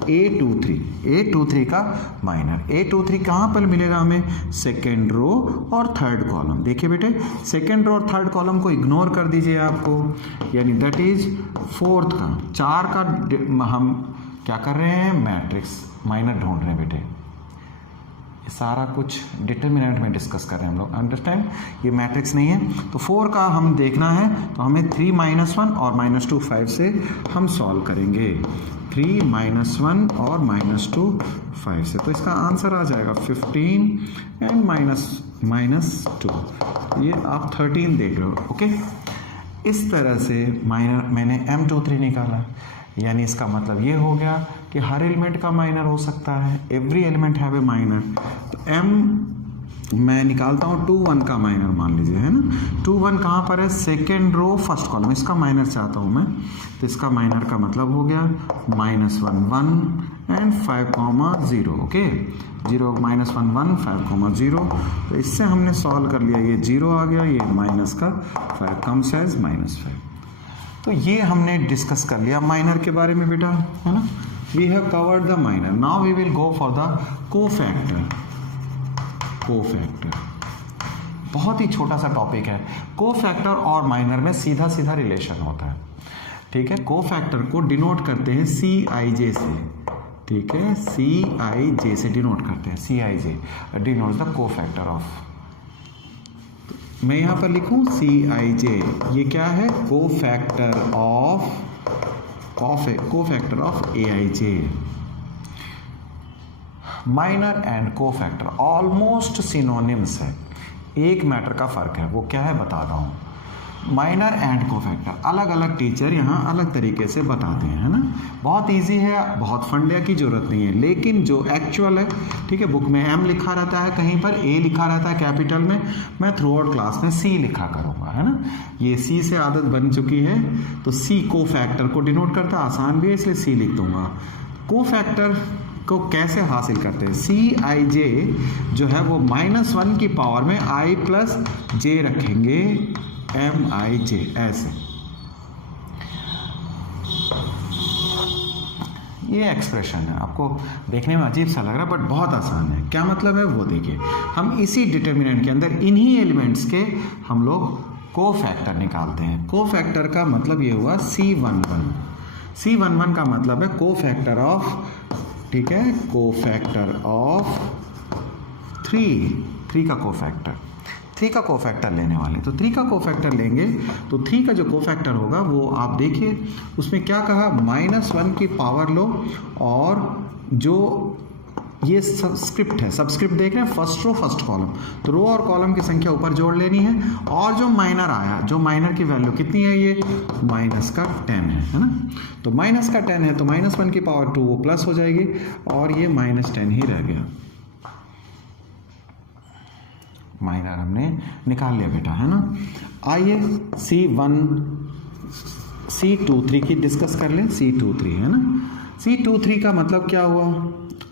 A23 का माइनर। A23 कहाँ पर मिलेगा हमें, सेकेंड रो और थर्ड कॉलम। देखिए बेटे, सेकेंड रो और थर्ड कॉलम को इग्नोर कर दीजिए आपको, यानी दैट इज फोर्थ का, 4 का हम क्या कर रहे हैं, मैट्रिक्स माइनर ढूंढ रहे हैं बेटे। सारा कुछ डिटर्मिनेंट में डिस्कस कर रहे हैं हम लोग, अंडरस्टैंड। ये मैट्रिक्स नहीं है, तो 4 का हम देखना है, तो हमें 3 -1 और -2 5 से हम सॉल्व करेंगे। 3 -1 और -2 5 से, तो इसका आंसर आ जाएगा 15 एंड -2। ये आप 13 देख रहे हो, ओके। इस तरह से माइनर मैंने M23 निकाला, यानी इसका मतलब ये हो गया कि हर एलिमेंट का माइनर हो सकता है, every element have a minor. तो M मैं निकालता हूँ 2 1 का माइनर, मान लीजिए, है ना। 2 1 कहाँ पर है, सेकेंड रो फर्स्ट कॉलम, इसका माइनर चाहता हूँ मैं। तो इसका माइनर का मतलब हो गया -1 1 एंड 5 0, ओके। 0 -1 1 5 0। तो इससे हमने सॉल्व कर लिया, ये 0 आ गया, ये माइनस का 5 कम्स एज -5। तो ये हमने डिस्कस कर लिया माइनर के बारे में बेटा, है ना। We have covered the minor, now we will go for the cofactor. बहुत ही छोटा सा टॉपिक है। कोफैक्टर और माइनर में सीधा सीधा रिलेशन होता है, ठीक है। कोफैक्टर को डिनोट करते हैं CIJ से, ठीक है, CIJ से डिनोट करते हैं, CIJ denotes the cofactor of. मैं यहाँ पर लिखूँ CIJ, ये क्या है, cofactor of AIJ। Minor and cofactor almost synonyms है, एक मैटर का फर्क है, वो क्या है बता रहा हूँ। माइनर एंड कोफैक्टर अलग अलग टीचर यहाँ अलग तरीके से बताते हैं, है ना। बहुत इजी है, बहुत फंडिया की जरूरत नहीं है, लेकिन जो एक्चुअल है, ठीक है, बुक में M लिखा रहता है, कहीं पर A लिखा रहता है कैपिटल में, मैं थ्रू आउट क्लास में C लिखा करूँगा, है ना। ये C से आदत बन चुकी है, तो C कोफैक्टर को डिनोट करता है, आसान भी है इसलिए C लिख दूंगा। कोफैक्टर को कैसे हासिल करते हैं, CIJ जो है वो -1 की पावर में I + J रखेंगे, MIJ, ऐसे। ये एक्सप्रेशन है, आपको देखने में अजीब सा लग रहा है बट बहुत आसान है। क्या मतलब है वो देखिए, हम इसी डिटर्मिनेंट के अंदर इन्हीं एलिमेंट्स के हम लोग कोफैक्टर निकालते हैं। कोफैक्टर का मतलब ये हुआ C11 का मतलब है कोफैक्टर ऑफ, ठीक है, कोफैक्टर ऑफ 3 का कोफैक्टर, 3 का कोफैक्टर लेने वाले। तो 3 का कोफैक्टर लेंगे, तो 3 का जो कोफैक्टर होगा वो आप देखिए, उसमें क्या कहा, -1 की पावर लो, और जो ये सबस्क्रिप्ट है, सबस्क्रिप्ट देख रहे हैं, फर्स्ट रो फर्स्ट कॉलम, तो रो और कॉलम की संख्या ऊपर जोड़ लेनी है, और जो माइनर आया, जो माइनर की वैल्यू कितनी है, ये -10 है ना। तो -10 है, तो -1 की पावर 2 वो प्लस हो जाएगी, और ये -10 ही रह गया। माइनर हमने निकाल लिया बेटा, है ना। आइए C23 की डिस्कस कर लें। C23 है ना, C23 का मतलब क्या हुआ,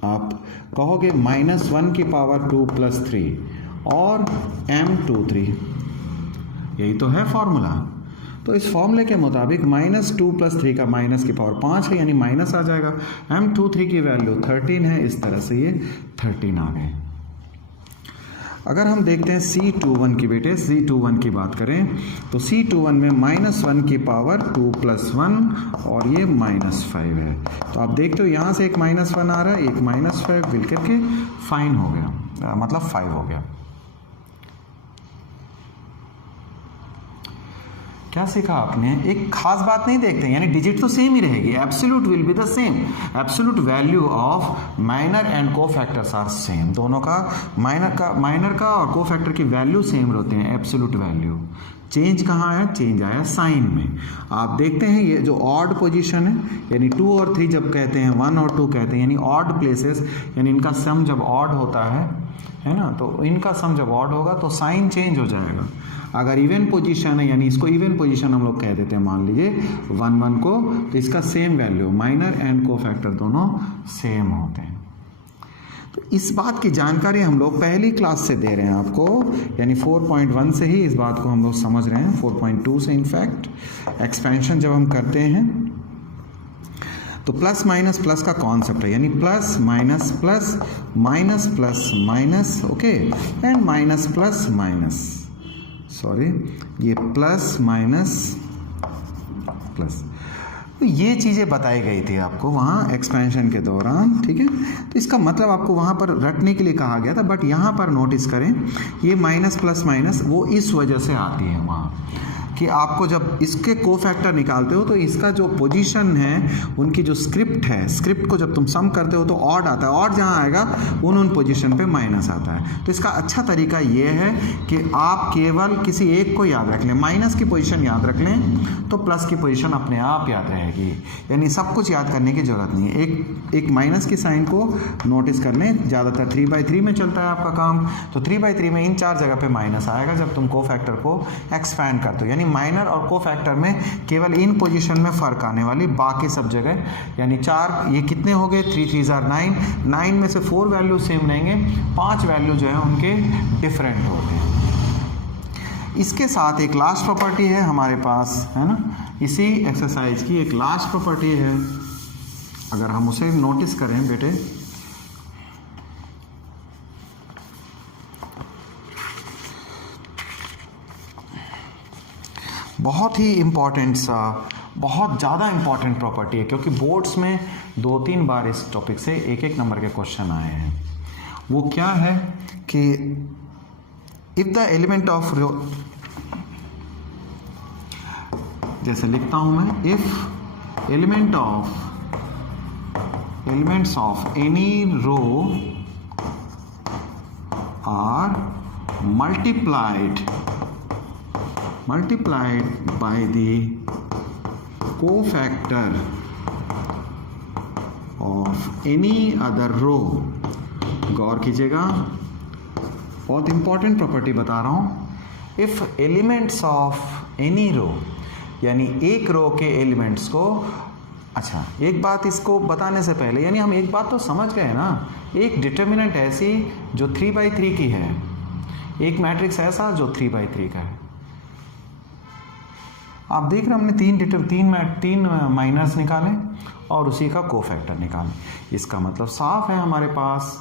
आप कहोगे -1 की पावर 2 + 3 और M23, यही तो है फॉर्मूला। तो इस फॉर्मूले के मुताबिक -2 + 3 का माइनस की पावर 5 है, यानी माइनस आ जाएगा। M23 की वैल्यू 13 है, इस तरह से ये 13 आ गए। अगर हम देखते हैं C21 की बेटे, C21 की बात करें, तो C21 में -1 की पावर 2 + 1 और ये -5 है। तो आप देखते हो यहाँ से एक -1 आ रहा है, एक -5 मिल करके फाइन हो गया, मतलब 5 हो गया। क्या सीखा आपने, एक खास बात नहीं देखते, यानी डिजिट तो सेम ही रहेगी, absolute will be the same, absolute value of minor and cofactors are same. दोनों का माइनर का और कोफैक्टर की वैल्यू सेम रहते हैं, एब्सोल्यूट वैल्यू। चेंज कहाँ आया, चेंज आया साइन में। आप देखते हैं ये जो ऑड पोजीशन है, यानी 2 और 3 जब कहते हैं, 1 और 2 कहते हैं, यानी ऑड प्लेसेस, यानी इनका सम जब ऑड होता है ना, तो इनका सम जब ऑड होगा तो साइन चेंज हो जाएगा। अगर इवन पोजीशन है यानी इसको इवन पोजीशन हम लोग कह देते हैं, मान लीजिए 1 1 को, तो इसका same value, minor and cofactor दोनों सेम होते हैं। तो इस बात की जानकारी हम लोग पहली क्लास से दे रहे हैं आपको, यानी 4.1 से ही इस बात को हम लोग समझ रहे हैं, 4.2 से इनफैक्ट एक्सपेंशन जब हम करते हैं तो प्लस माइनस प्लस का कॉन्सेप्ट है, यानी plus minus plus minus plus minus, okay, and minus plus minus, sorry ये प्लस माइनस प्लस, तो ये चीज़ें बताई गई थी आपको वहाँ एक्सपेंशन के दौरान, ठीक है। तो इसका मतलब आपको वहाँ पर रटने के लिए कहा गया था, बट यहाँ पर नोटिस करें ये माइनस प्लस माइनस वो इस वजह से आती है वहाँ कि आपको जब इसके कोफैक्टर निकालते हो तो इसका जो पोजीशन है, उनकी जो स्क्रिप्ट है, स्क्रिप्ट को जब तुम सम करते हो तो ऑड आता है, ऑड जहाँ आएगा उन पोजीशन पे माइनस आता है। तो इसका अच्छा तरीका ये है कि आप केवल किसी एक को याद रख लें, माइनस की पोजीशन याद रख लें तो प्लस की पोजीशन अपने आप याद रहेगी, यानी सब कुछ याद करने की ज़रूरत नहीं है। एक माइनस की साइन को नोटिस कर लें, ज़्यादातर 3/3 में चलता है आपका काम, तो 3/3 में इन 4 जगह पे माइनस आएगा जब तुम कोफैक्टर को एक्सपैंड करते हो, यानी माइनर और कोफैक्टर में केवल इन पोजीशन में फ़र्क आने वाली, बाकी सब जगह यानी 4, ये कितने हो गए, 3 3 9, 9 में से 4 वैल्यू सेम रहेंगे, 5 वैल्यू जो है उनके डिफरेंट होते हैं। इसके साथ एक लास्ट प्रॉपर्टी है हमारे पास, है ना, इसी एक्सरसाइज की एक लास्ट प्रॉपर्टी है, अगर हम उसे नोटिस करें बेटे, बहुत ही इम्पॉर्टेंट सा, बहुत ज़्यादा इम्पॉर्टेंट प्रॉपर्टी है, क्योंकि बोर्ड्स में 2-3 बार इस टॉपिक से 1-1 नंबर के क्वेश्चन आए हैं। वो क्या है कि इफ द एलिमेंट ऑफ, जैसे लिखता हूं मैं, if elements of any row are multiplied by the cofactor of any other row, गौर कीजिएगा, बहुत इंपॉर्टेंट प्रॉपर्टी बता रहा हूं। If elements of any row, यानी एक रो के एलिमेंट्स को, अच्छा एक बात इसको बताने से पहले, यानी हम एक बात तो समझ गए ना, एक डिटर्मिनेंट ऐसी जो 3/3 की है, एक मैट्रिक्स ऐसा जो 3/3 का है। आप देख रहे हैं हमने तीन माइनर्स निकाले और उसी का कोफैक्टर निकाले, इसका मतलब साफ है हमारे पास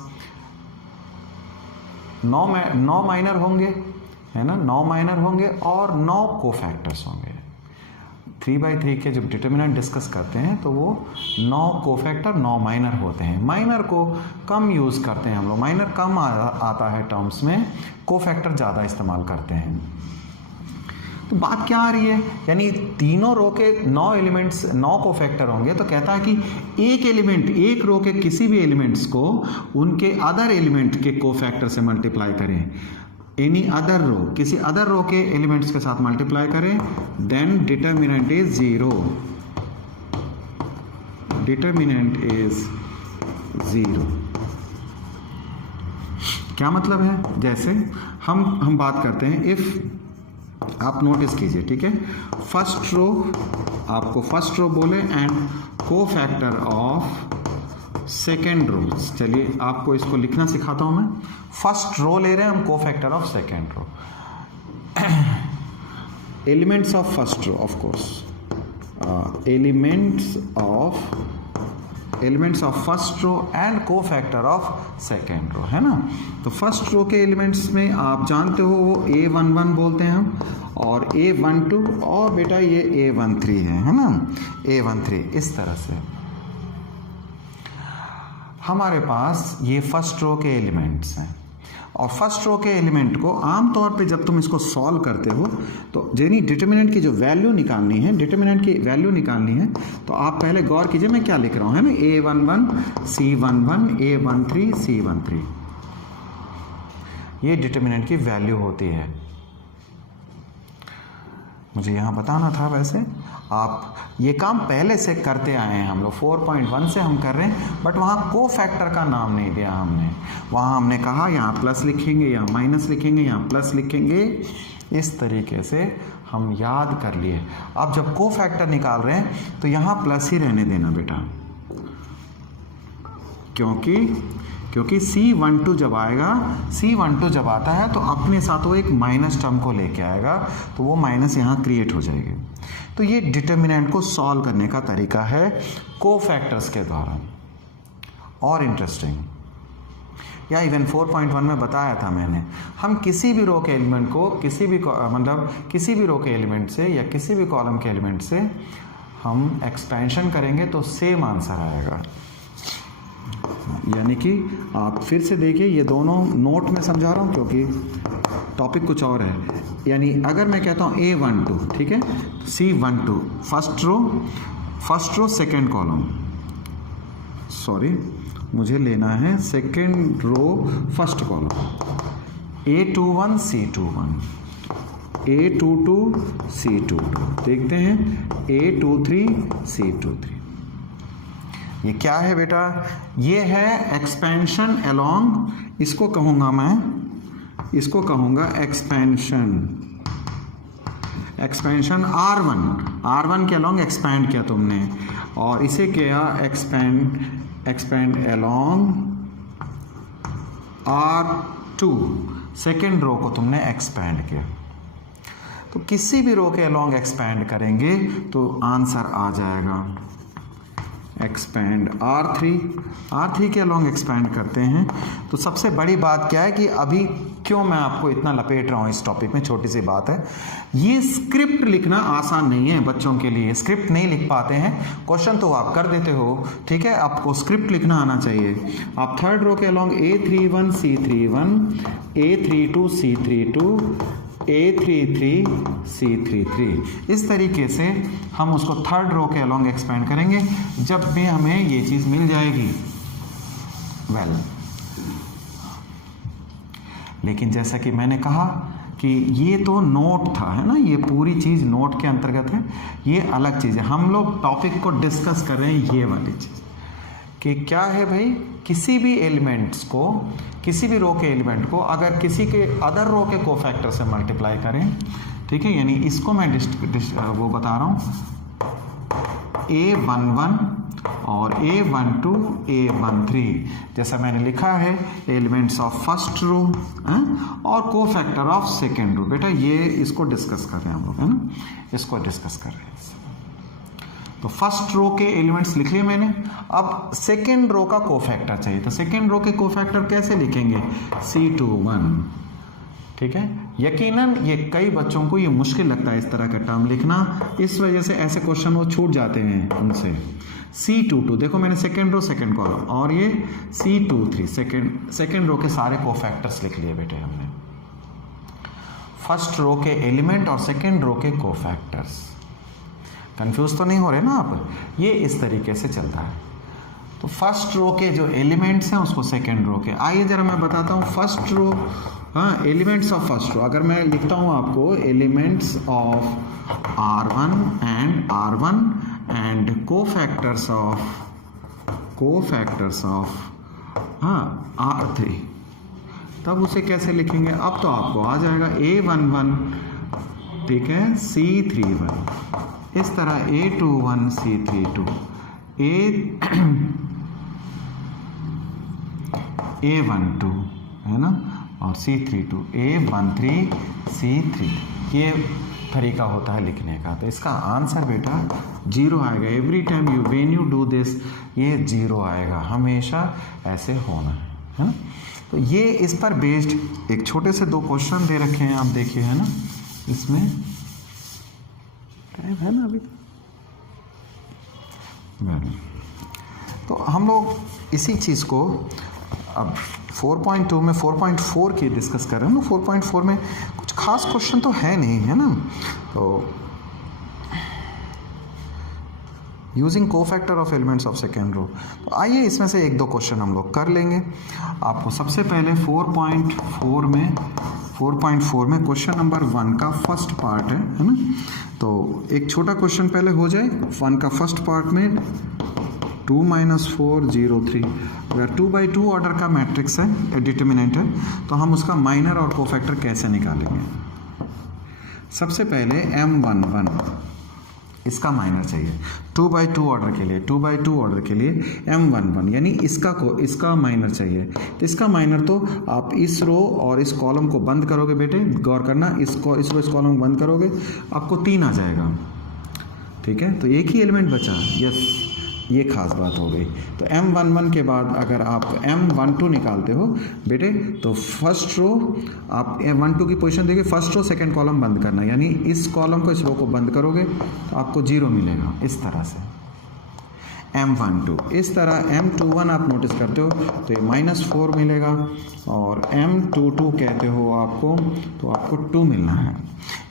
9 माइनर होंगे, है ना, 9 माइनर होंगे और 9 कोफैक्टर्स होंगे। 3/3 के जब डिटर्मिनेंट डिस्कस करते हैं तो वो 9 कोफैक्टर 9 माइनर होते हैं। माइनर को कम यूज़ करते हैं हम लोग, माइनर कम आता है टर्म्स में, कोफैक्टर ज़्यादा इस्तेमाल करते हैं। तो बात क्या आ रही है, यानी तीनों रो के 9 एलिमेंट्स 9 कोफैक्टर होंगे, तो कहता है कि एक एलिमेंट, एक रो के किसी भी एलिमेंट्स को उनके अदर एलिमेंट के कोफैक्टर से मल्टीप्लाई करें, एनी अदर रो, किसी अदर रो के एलिमेंट्स के साथ मल्टीप्लाई करें, then determinant is 0, determinant is 0। क्या मतलब है, जैसे हम बात करते हैं, इफ आप नोटिस कीजिए, ठीक है, फर्स्ट रो, आपको फर्स्ट रो बोले and cofactor of second row, चलिए आपको इसको लिखना सिखाता हूं मैं। फर्स्ट रो ले रहे हैं हम, cofactor of second row, elements of first row, of course elements of first row and cofactor of second row, है ना। तो फर्स्ट रो के एलिमेंट्स में आप जानते हो वो A11 बोलते हैं हम, और A12, और बेटा ये A13 है ना, A13, इस तरह से हमारे पास ये फर्स्ट रो के एलिमेंट्स हैं। और फर्स्ट रो के एलिमेंट को आमतौर पे जब तुम इसको सॉल्व करते हो तो यानी डिटर्मिनेंट की जो वैल्यू निकालनी है, डिटर्मिनेंट की वैल्यू निकालनी है, तो आप पहले गौर कीजिए मैं क्या लिख रहा हूँ, है ना, A11 C11 A13 C13, ये डिटर्मिनेंट की वैल्यू होती है। मुझे यहाँ बताना था, वैसे आप ये काम पहले से करते आए हैं, हम लोग 4.1 से हम कर रहे हैं, बट वहाँ कोफैक्टर का नाम नहीं दिया हमने। वहाँ हमने कहा यहाँ प्लस लिखेंगे, यहाँ माइनस लिखेंगे, यहाँ प्लस लिखेंगे, इस तरीके से हम याद कर लिए। अब जब कोफैक्टर निकाल रहे हैं तो यहाँ प्लस ही रहने देना बेटा, क्योंकि C12 जब आएगा, C12 जब आता है तो अपने साथ वो एक माइनस टर्म को लेके आएगा, तो वो माइनस यहाँ क्रिएट हो जाएगी। तो ये डिटर्मिनेंट को सॉल्व करने का तरीका है कोफैक्टर्स के द्वारा। और इंटरेस्टिंग, या इवन 4.1 में बताया था मैंने, हम किसी भी रो के एलिमेंट को किसी भी रो के एलिमेंट से या किसी भी कॉलम के एलिमेंट से हम एक्सपेंशन करेंगे तो सेम आंसर आएगा। यानी कि आप फिर से देखिए, ये दोनों नोट में समझा रहा हूँ क्योंकि टॉपिक कुछ और है। यानी अगर मैं कहता हूँ A12, ठीक है, C12 first row second column, sorry मुझे लेना है second row first column, A21 C21, A22 C22, देखते हैं A23 C23। ये क्या है बेटा? ये है एक्सपेंशन अलोंग, इसको कहूँगा मैं, इसको कहूँगा एक्सपेंशन R1 के अलोंग एक्सपैंड किया तुमने, और इसे किया expand along R2, second row को तुमने एक्सपैंड किया। तो किसी भी रो के अलोंग एक्सपैंड करेंगे तो आंसर आ जाएगा एक्सपैंड R3 के अलोंग एक्सपैंड करते हैं। तो सबसे बड़ी बात क्या है कि अभी क्यों मैं आपको इतना लपेट रहा हूँ इस टॉपिक में, छोटी सी बात है, ये स्क्रिप्ट लिखना आसान नहीं है बच्चों के लिए। स्क्रिप्ट नहीं लिख पाते हैं, क्वेश्चन तो आप कर देते हो, ठीक है, आपको स्क्रिप्ट लिखना आना चाहिए। आप थर्ड रो के along A31 C31, A32 C32, A33 C33, इस तरीके से हम उसको थर्ड रो के अलोंग एक्सपेंड करेंगे जब भी हमें ये चीज़ मिल जाएगी। लेकिन जैसा कि मैंने कहा कि ये तो नोट था, है ना, ये पूरी चीज़ नोट के अंतर्गत है, ये अलग चीज़ है। हम लोग टॉपिक को डिस्कस कर रहे हैं ये वाली चीज़ कि क्या है भाई, किसी भी एलिमेंट्स को, किसी भी रो के एलिमेंट को अगर किसी के अदर रो के कोफैक्टर से मल्टीप्लाई करें, ठीक है, यानी इसको मैं वो बता रहा हूँ A11 और A12 A13, जैसा मैंने लिखा है एलिमेंट्स ऑफ फर्स्ट रो और कोफैक्टर ऑफ सेकेंड रो। बेटा ये इसको डिस्कस कर रहे हैं हम लोग, है ना, इसको डिस्कस कर रहे हैं। तो फर्स्ट रो के एलिमेंट्स लिख लिए मैंने, अब सेकेंड रो का कोफैक्टर चाहिए। तो सेकेंड रो के कोफैक्टर कैसे लिखेंगे? C21, ठीक है। यकीनन ये कई बच्चों को ये मुश्किल लगता है इस तरह का टर्म लिखना, इस वजह से ऐसे क्वेश्चन वो छूट जाते हैं उनसे। C22, देखो मैंने सेकेंड रो सेकेंड कॉलम, और ये C23 सेकेंड रो के सारे कोफैक्टर्स लिख लिए बेटे हमने, फर्स्ट रो के एलिमेंट और सेकेंड रो के कोफैक्टर्स। कंफ्यूज तो नहीं हो रहे ना आप? ये इस तरीके से चलता है। तो फर्स्ट रो के जो एलिमेंट्स हैं उसको सेकेंड रो के, आइए जरा मैं बताता हूँ फर्स्ट रो, हाँ, एलिमेंट्स ऑफ फर्स्ट रो। अगर मैं लिखता हूँ आपको elements of R1 and cofactors of R3, तब उसे कैसे लिखेंगे? अब तो आपको आ जाएगा A11, ठीक है, C31, इस तरह A21 C32, A12, है ना, और C32, A13 C3, ये तरीका होता है लिखने का। तो इसका आंसर बेटा 0 आएगा। Every time when you do this, ये 0 आएगा, हमेशा ऐसे होना है ना। तो ये इस पर बेस्ड एक छोटे से 2 क्वेश्चन दे रखे हैं, आप देखिए, है ना, इसमें टाइम है ना अभी। तो हम लोग इसी चीज़ को अब 4.2 में 4.4 की डिस्कस कर रहे हैं ना। 4.4 में कुछ खास क्वेश्चन तो है नहीं, है ना। तो using cofactor of elements of second row, तो आइए इसमें से 1-2 क्वेश्चन हम लोग कर लेंगे। आपको सबसे पहले 4.4 में क्वेश्चन नंबर 1 का फर्स्ट पार्ट है ना। तो एक छोटा क्वेश्चन पहले हो जाए। 1 का फर्स्ट पार्ट में 2 - 4 0 3, अगर 2x2 ऑर्डर का मैट्रिक्स है, डिटर्मिनेंट है, तो हम उसका माइनर और कोफैक्टर कैसे निकालेंगे? सबसे पहले M11 इसका माइनर चाहिए 2/2 ऑर्डर के लिए, 2/2 ऑर्डर के लिए M11 यानी इसका माइनर चाहिए। तो इसका माइनर तो आप इस रो और इस कॉलम को बंद करोगे बेटे, गौर करना, इस रो इस कॉलम को बंद करोगे आपको 3 आ जाएगा, ठीक है। तो एक ही एलिमेंट बचा, यस, ये खास बात हो गई। तो M11 के बाद अगर आप M12 निकालते हो बेटे तो फर्स्ट रो आप M12 की पोजीशन देखिए, फर्स्ट रो सेकंड कॉलम बंद करना, यानी इस कॉलम को इस रो को बंद करोगे तो आपको 0 मिलेगा इस तरह से। M12 इस तरह, M21 आप नोटिस करते हो तो ये -4 मिलेगा, और M22 कहते हो आपको तो आपको 2 मिलना है।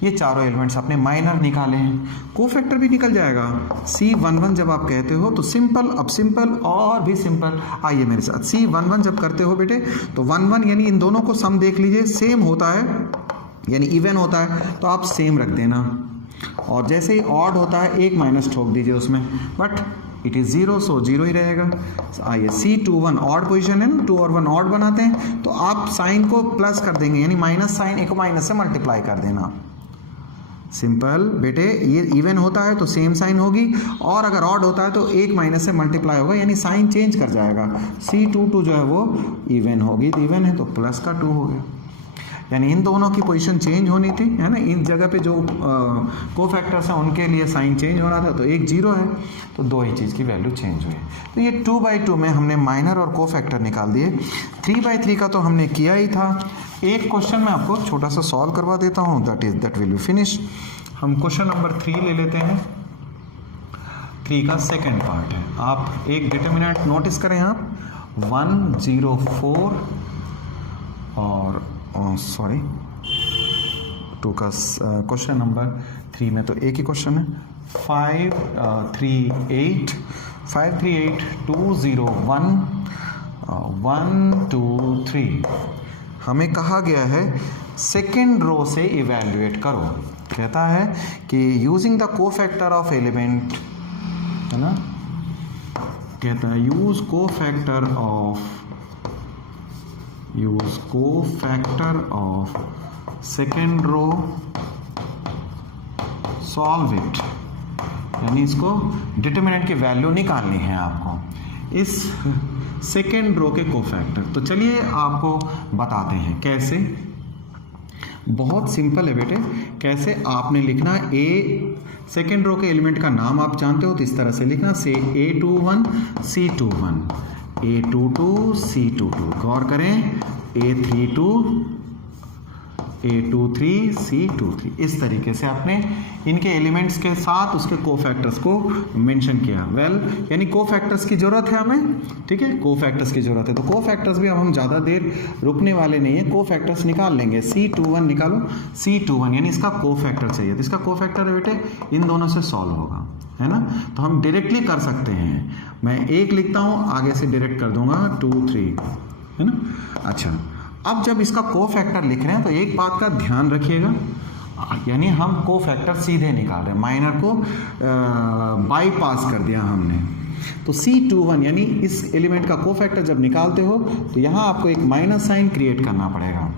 ये चारों एलिमेंट्स आपने माइनर निकाले हैं, कोफैक्टर भी निकल जाएगा। C11 जब आप कहते हो तो सिंपल, अब सिंपल और भी सिंपल, आइए मेरे साथ। C11 जब करते हो बेटे तो 11 यानी इन दोनों को सम देख लीजिए, सेम होता है यानी इवन होता है तो आप सेम रख देना, और जैसे ही ऑड होता है एक माइनस ठोक दीजिए उसमें, बट इट इज़ 0 सो 0 ही रहेगा। आइए C21 ऑड पोजीशन है ना, 2 और 1 ऑड बनाते हैं तो आप साइन को प्लस कर देंगे, यानी माइनस साइन एक माइनस से मल्टीप्लाई कर देना। सिंपल बेटे, ये इवन होता है तो सेम साइन होगी, और अगर ऑड होता है तो एक माइनस से मल्टीप्लाई होगा, यानी साइन चेंज कर जाएगा। C22 जो है वो इवन होगी, इवन है तो प्लस का 2 हो गया, यानी इन दोनों की पोजीशन चेंज होनी थी, है ना। इन जगह पे जो कोफैक्टर्स हैं उनके लिए साइन चेंज होना था, तो एक 0 है तो 2 ही चीज़ की वैल्यू चेंज हुई। तो ये 2/2 में हमने माइनर और कोफैक्टर निकाल दिए। 3/3 का तो हमने किया ही था। एक क्वेश्चन मैं आपको छोटा सा सॉल्व करवा देता हूँ, दैट विल बी फिनिश। हम क्वेश्चन नंबर 3 ले लेते हैं। 3 का सेकेंड पार्ट है। आप एक डिटरमिनेंट नोटिस करें, आप 104 और सॉरी 2 का क्वेश्चन नंबर 3 में तो एक ही क्वेश्चन है। 538201123 हमें कहा गया है सेकेंड रो से इवैल्यूएट करो। कहता है कि using the cofactor of element, है ना, कहता है use cofactor of second row, solve it, यानी इसको डिटरमिनेंट की वैल्यू निकालनी है आपको इस सेकेंड रो के कोफैक्टर। तो चलिए आपको बताते हैं कैसे। बहुत सिंपल है बेटे, कैसे आपने लिखना है। सेकेंड रो के एलिमेंट का नाम आप जानते हो तो इस तरह से लिखना, से A21 C21, A22 C22, गौर करें, A32 A23 C23, इस तरीके से आपने इनके एलिमेंट्स के साथ उसके कोफैक्टर्स को मेंशन किया। यानी कोफैक्टर्स की ज़रूरत है हमें, ठीक है, कोफैक्टर्स की ज़रूरत है। तो कोफैक्टर्स भी अब हम ज़्यादा देर रुकने वाले नहीं है, कोफैक्टर्स निकाल लेंगे। C21 निकालो, C21 यानी इसका कोफैक्टर चाहिए, तो इसका कोफैक्टर है बेटे इन दोनों से सॉल्व होगा, है ना। तो हम डायरेक्टली कर सकते हैं, मैं 1 लिखता हूँ, आगे से डायरेक्ट कर दूंगा 2 3, है ना। अच्छा, अब जब इसका कोफैक्टर लिख रहे हैं तो एक बात का ध्यान रखिएगा, यानी हम कोफैक्टर सीधे निकाल रहे हैं, माइनर को बाईपास कर दिया हमने। तो C21 यानी इस एलिमेंट का कोफैक्टर जब निकालते हो तो यहाँ आपको एक माइनस साइन क्रिएट करना पड़ेगा,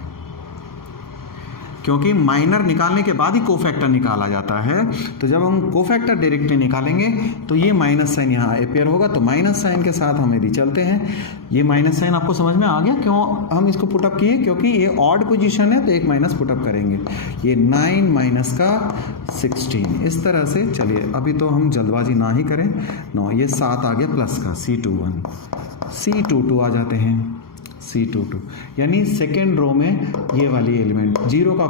क्योंकि माइनर निकालने के बाद ही कोफैक्टर निकाला जाता है। तो जब हम कोफैक्टर डायरेक्टली निकालेंगे तो ये माइनस साइन यहाँ अपेयर होगा, तो माइनस साइन के साथ हम यदि चलते हैं, ये माइनस साइन आपको समझ में आ गया क्यों हम इसको पुटअप किए, क्योंकि ये ऑड पोजीशन है तो एक माइनस पुटअप करेंगे। ये 9 माइनस का 16, इस तरह से। चलिए अभी तो हम जल्दबाजी ना ही करें, 9, ये 7 आ गया प्लस का, C21 C22 आ जाते हैं, C22 यानी सेकेंड रो में ये वाली एलिमेंट 0 का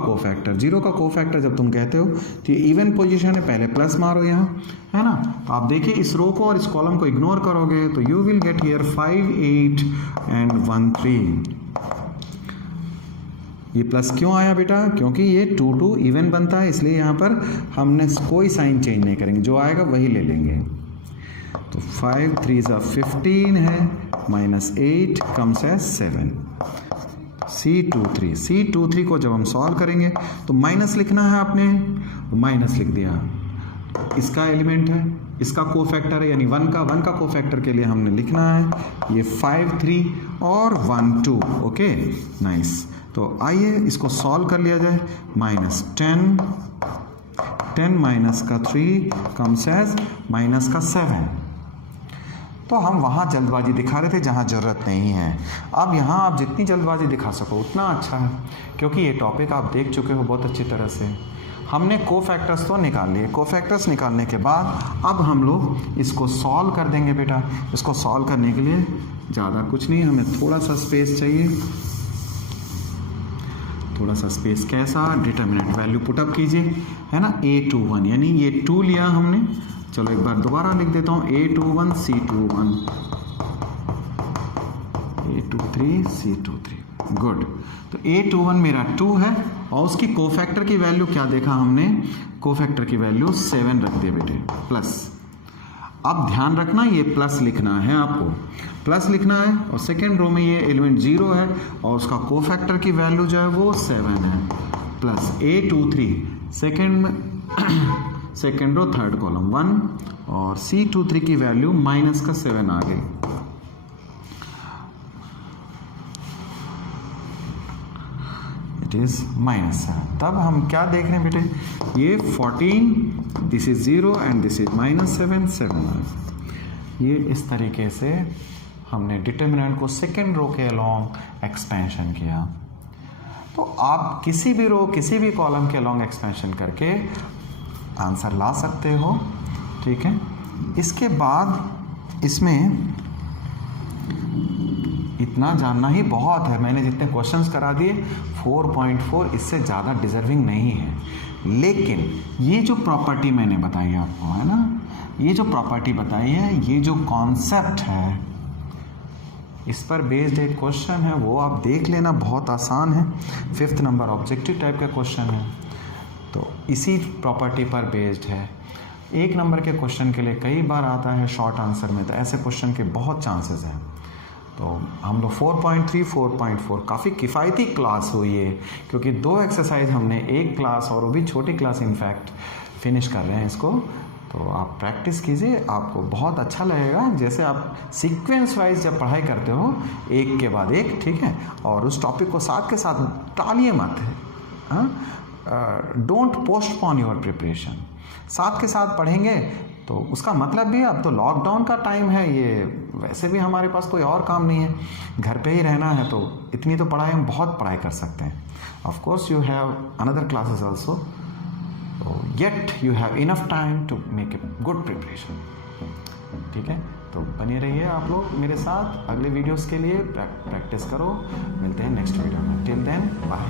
कोफैक्टर जब तुम कहते हो तो ये इवन पोजीशन है, पहले प्लस मारो यहाँ, है ना। तो आप देखिए इस रो को और इस कॉलम को इग्नोर करोगे तो you will get here 5 8 and 1 3। ये प्लस क्यों आया बेटा, क्योंकि ये 2 2 इवन बनता है, इसलिए यहाँ पर हमने कोई साइन चेंज नहीं करेंगे, जो आएगा वही ले लेंगे। तो 5 3 15 है, -8 कम्स एज 7। C23 को जब हम सॉल्व करेंगे तो माइनस लिखना है आपने, तो माइनस लिख दिया। इसका एलिमेंट है, इसका कोफैक्टर है, यानी 1 का कोफैक्टर के लिए हमने लिखना है ये 5 3 और 1 2। Okay nice. तो आइए इसको सॉल्व कर लिया जाए। -10 10 माइनस का 3 कम्स एज माइनस का 7। तो हम वहाँ जल्दबाजी दिखा रहे थे जहाँ ज़रूरत नहीं है। अब यहाँ आप जितनी जल्दबाजी दिखा सको उतना अच्छा है, क्योंकि ये टॉपिक आप देख चुके हो बहुत अच्छी तरह से। हमने कोफैक्टर्स तो निकाल लिए। कोफैक्टर्स निकालने के बाद अब हम लोग इसको सॉल्व कर देंगे बेटा। इसको सॉल्व करने के लिए ज़्यादा कुछ नहीं, हमें थोड़ा सा स्पेस चाहिए। थोड़ा सा स्पेस कैसा, डिटर्मिनेंट वैल्यू पुटअप कीजिए, है ना। A21 यानी ये 2 लिया हमने। चलो एक बार दोबारा लिख देता हूँ, A21 C21 A23 C23। Good. तो A21 मेरा 2 है और उसकी कोफैक्टर की वैल्यू क्या देखा हमने, कोफैक्टर की वैल्यू 7 रख दिए बेटे, प्लस। अब ध्यान रखना ये प्लस लिखना है, आपको प्लस लिखना है। और सेकेंड रो में ये एलिमेंट 0 है और उसका कोफैक्टर की वैल्यू जो है वो 7 है, प्लस A23 सेकेंड में सेकेंड रो थर्ड कॉलम 1 और C23 की वैल्यू माइनस का 7 आ गई। It is -7। तब हम क्या देख रहे हैं बेटे, ये 14, this is 0 and this is -7, 7। ये इस तरीके से हमने डिटर्मिनेंट को सेकेंड रो के अलोंग एक्सपेंशन किया। तो आप किसी भी रो किसी भी कॉलम के अलोंग एक्सपेंशन करके आंसर ला सकते हो, ठीक है। इसके बाद इसमें इतना जानना ही बहुत है। मैंने जितने क्वेश्चंस करा दिए 4.4 इससे ज़्यादा डिजर्विंग नहीं है। लेकिन ये जो प्रॉपर्टी मैंने बताई आपको, है ना, ये जो प्रॉपर्टी बताई है, ये जो कॉन्सेप्ट है, इस पर बेस्ड एक क्वेश्चन है, वो आप देख लेना, बहुत आसान है। 5th नंबर ऑब्जेक्टिव टाइप का क्वेश्चन है, तो इसी प्रॉपर्टी पर बेस्ड है। 1 नंबर के क्वेश्चन के लिए कई बार आता है शॉर्ट आंसर में, तो ऐसे क्वेश्चन के बहुत चांसेस हैं। तो हम लोग 4.3 4.4 काफ़ी किफ़ायती क्लास हुई है, क्योंकि 2 एक्सरसाइज हमने एक क्लास और वो भी छोटी क्लास इनफैक्ट फिनिश कर रहे हैं इसको। तो आप प्रैक्टिस कीजिए, आपको बहुत अच्छा लगेगा। जैसे आप सीक्वेंस वाइज जब पढ़ाई करते हो एक के बाद एक, ठीक है, और उस टॉपिक को साथ के साथ टालिए मत, डोंट पोस्टपोन योर प्रिपरेशन। साथ के साथ पढ़ेंगे तो उसका मतलब भी, अब तो लॉकडाउन का टाइम है, ये वैसे भी हमारे पास कोई और काम नहीं है, घर पे ही रहना है, तो इतनी तो पढ़ाई हम बहुत पढ़ाई कर सकते हैं। Of course you have another classes also, yet you have enough time to make a good preparation, ठीक है। तो बने रहिए आप लोग मेरे साथ, अगले वीडियोस के लिए प्रैक्टिस करो। मिलते हैं नेक्स्ट वीडियो में, टिल देन बाय।